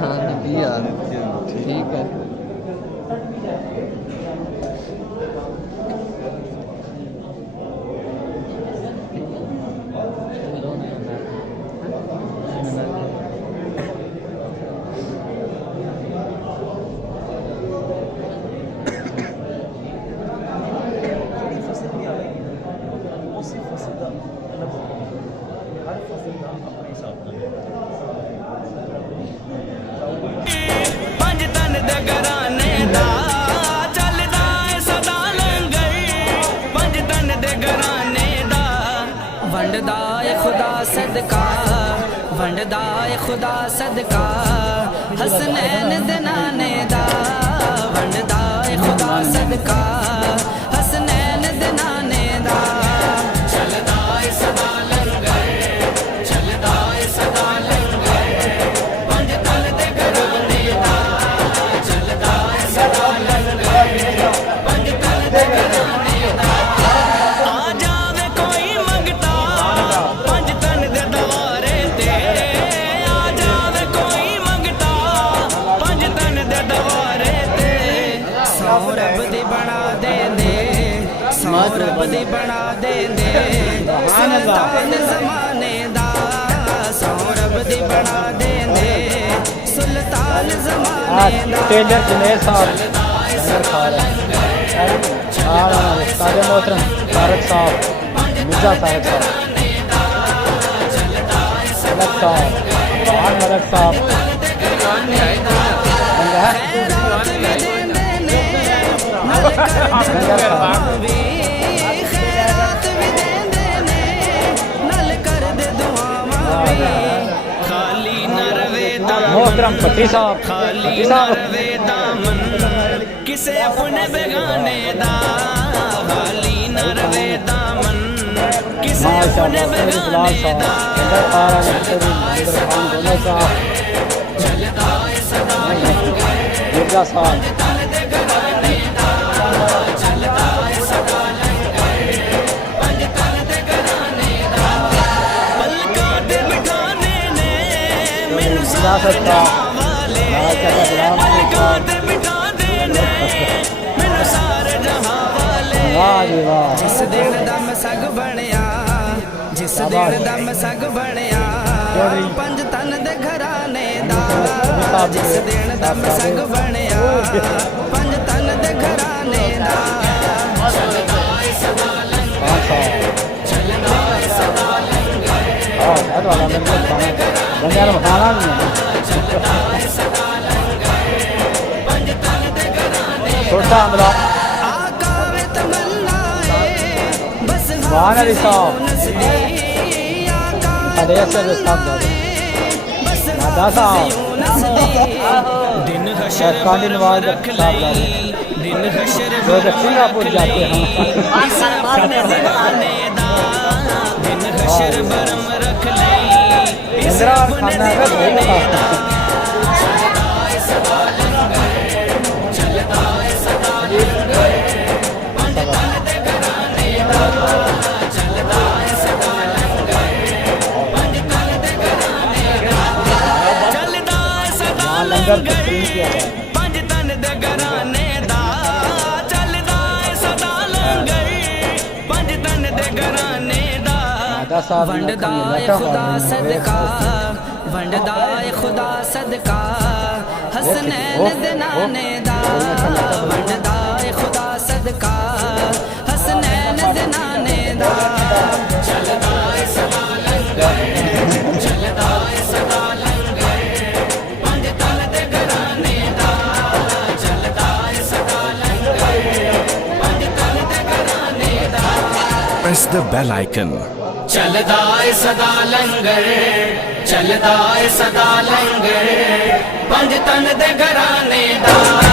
ہاں نبی یار ٹھیک ہے ਪੰਜ ਤਨ ਦੇ ਘਰਾਣੇ ਦਾ ਚੱਲਦਾ ਏ ਸਦਾ ਲੰਗਰ ਪੰਜ ਤਨ ਦੇ ਘਰਾਣੇ ਦਾ ਵੰਡਦਾ ਏ ਖੁਦਾ ਸਦਕਾ ਵੰਡਦਾ ਏ ਖੁਦਾ ਸਦਕਾ ਹਸਨੈਨ ਦੇ ਨਾਨੇ ਦਾ ਵੰਡਦਾ ਏ ਖੁਦਾ ਸਦਕਾ ਹਸਨੈਨ ਦੇ ਨਾਨੇ ਦਾ ਚੱਲਦਾ ਏ ਸਦਾ ਲੰਗਰ ਚੱਲਦਾ ਏ ਸਦਾ ਲੰਗਰ ਪੰਜ ਤਨ ਦੇ ਘਰਾਣੇ ਦਾ ਚੱਲਦਾ ਏ ਸਦਾ ਲੰਗਰ ਪੰਜ ਤਨ ਦੇ ਘਰਾਣੇ ਦਾ ਆ ਜਾਵੇ ਕੋਈ ਮੰਗਤਾ ਪੰਜ ਤਨ ਦੇ ਦਵਾਰੇ ਤੇ ਆ ਜਾਵੇ ਕੋਈ ਮੰਗਤਾ ਪੰਜ ਤਨ ਦੇ ਦਵਾਰੇ ਤੇ ਸੌ ਰੱਬ ਦੀ ਬਣਾ ਦੇਂਦੇ ਸੌ ਰੱਬ ਦੀ ਬਣਾ ਦੇਂਦੇ ਸੁਲਤਾਨ ਜ਼ਮਾਨੇ ਦਾ ਸੌ ਰੱਬ ਦੀ ਬਣਾ ਦੇਂਦੇ ਸੁਲਤਾਨ ਜ਼ਮਾਨੇ ਦਾ ٹیلر جنید صاحب لنگر کھا رہے ہیں تاج محترم طارق صاحب مرزا طارق صاحب ملک صاحب فہد ملک صاحب لنگر صاحب خیرات بھی دیندے نے نل کر دے دعاواں بھی ਖਾਲੀ ਨਾ ਰਵੇ ਦਾਮਨ محترم پٹی صاحب ਖਾਲੀ پٹی ਨਾ صاحب ਰਵੇ ਦਾਮਨ ਕਿਸੇ ਆਪਣੇ ਬੇਗਾਨੇ ਦਾ ਖਾਲੀ ਨਾ ਰਵੇ ਦਾਮਨ ਕਿਸੇ ماشاء ਆਪਣੇ اللہ سید بلال ਬੇਗਾਨੇ صاحب ਦਾ لنگر کھا رہے ہیں مہندر خان گولا صاحب مرزا صاحب ਪਲਕਾਂ ਤੇ ਬਿਠਾਣੇ ਨੇ ਮੈਨੂੰ سیاست کا ਵਾਲੇ غلام ਪਲਕਾਂ ਤੇ ਬਿਠਾਣੇ ਨੇ ਮੈਨੂੰ ਸਾਰੇ ਜਹਾਂ ਵਾਲੇ واہ جی واہ ਜਿਸ ਦਿਨ ਦਾ ਮਸਗ ਬਣਿਆ ਜਿਸ ਦਿਨ ਦਾ ਮਸਗ ਬਣਿਆ ਪੰਜ ਤਨ ਦੇ ਘਰਾਣੇ ਦਾ ਜਿਸ ਦਿਨ ਦਾ ਮਸਗ ਬਣਿਆ ਪੰਜ ਤਨ ਦੇ ਘਰਾਣੇ ਦਾ بنیا کھانا بھی چھوٹا عملہ آقا وے تمنا ہے بس سبحان علی صاحب نسدی آقا حدیث سے صاحب بس دادا صاحب ਦਿਨ ਹਸ਼ਰ کالی نواز رکھ صاحب لئی ਦਿਨ ਹਸ਼ਰ جو کہ سنگاپور جاتے ہیں ਆਪਣੇ زمانے دا ਦਿਨ ਹਸ਼ਰ ਬਰਮ ਰੱਖ ਲਈ ਇਸ اندرا ਰੱਬ ਨੇ کھانا ہے زمانے بہت دا ਚੱਲਦਾ ਸਦਾ لنگر تقسیم کیا ہے ਪੰਜ ਤਨ ਦੇ ਘਰਾਣੇ ਦਾ ਚੱਲਦਾ ਏ ਸਦਾ ਲੰਗਰ ਪੰਜ ਤਨ ਦੇ ਘਰਾਣੇ ਦਾ دادا صاحب وندہ اے خدا صدقہ وندہ اے خدا صدقہ حسنین دے نانے دا وندہ اے خدا صدقہ حسنین دے نانے دا چلدا اے سدا لنگر چلدا اے سدا لنگر پنج تن دے گھرانے دا چلدا اے سدا لنگر پنج تن دے گھرانے دا Press the bell icon. ਚੱਲਦਾ ਏ ਸਦਾ ਲੰਗਰ ਚੱਲਦਾ ਏ ਸਦਾ ਲੰਗਰ ਪੰਜ ਤਨ ਦੇ ਘਰਾਣੇ ਦਾ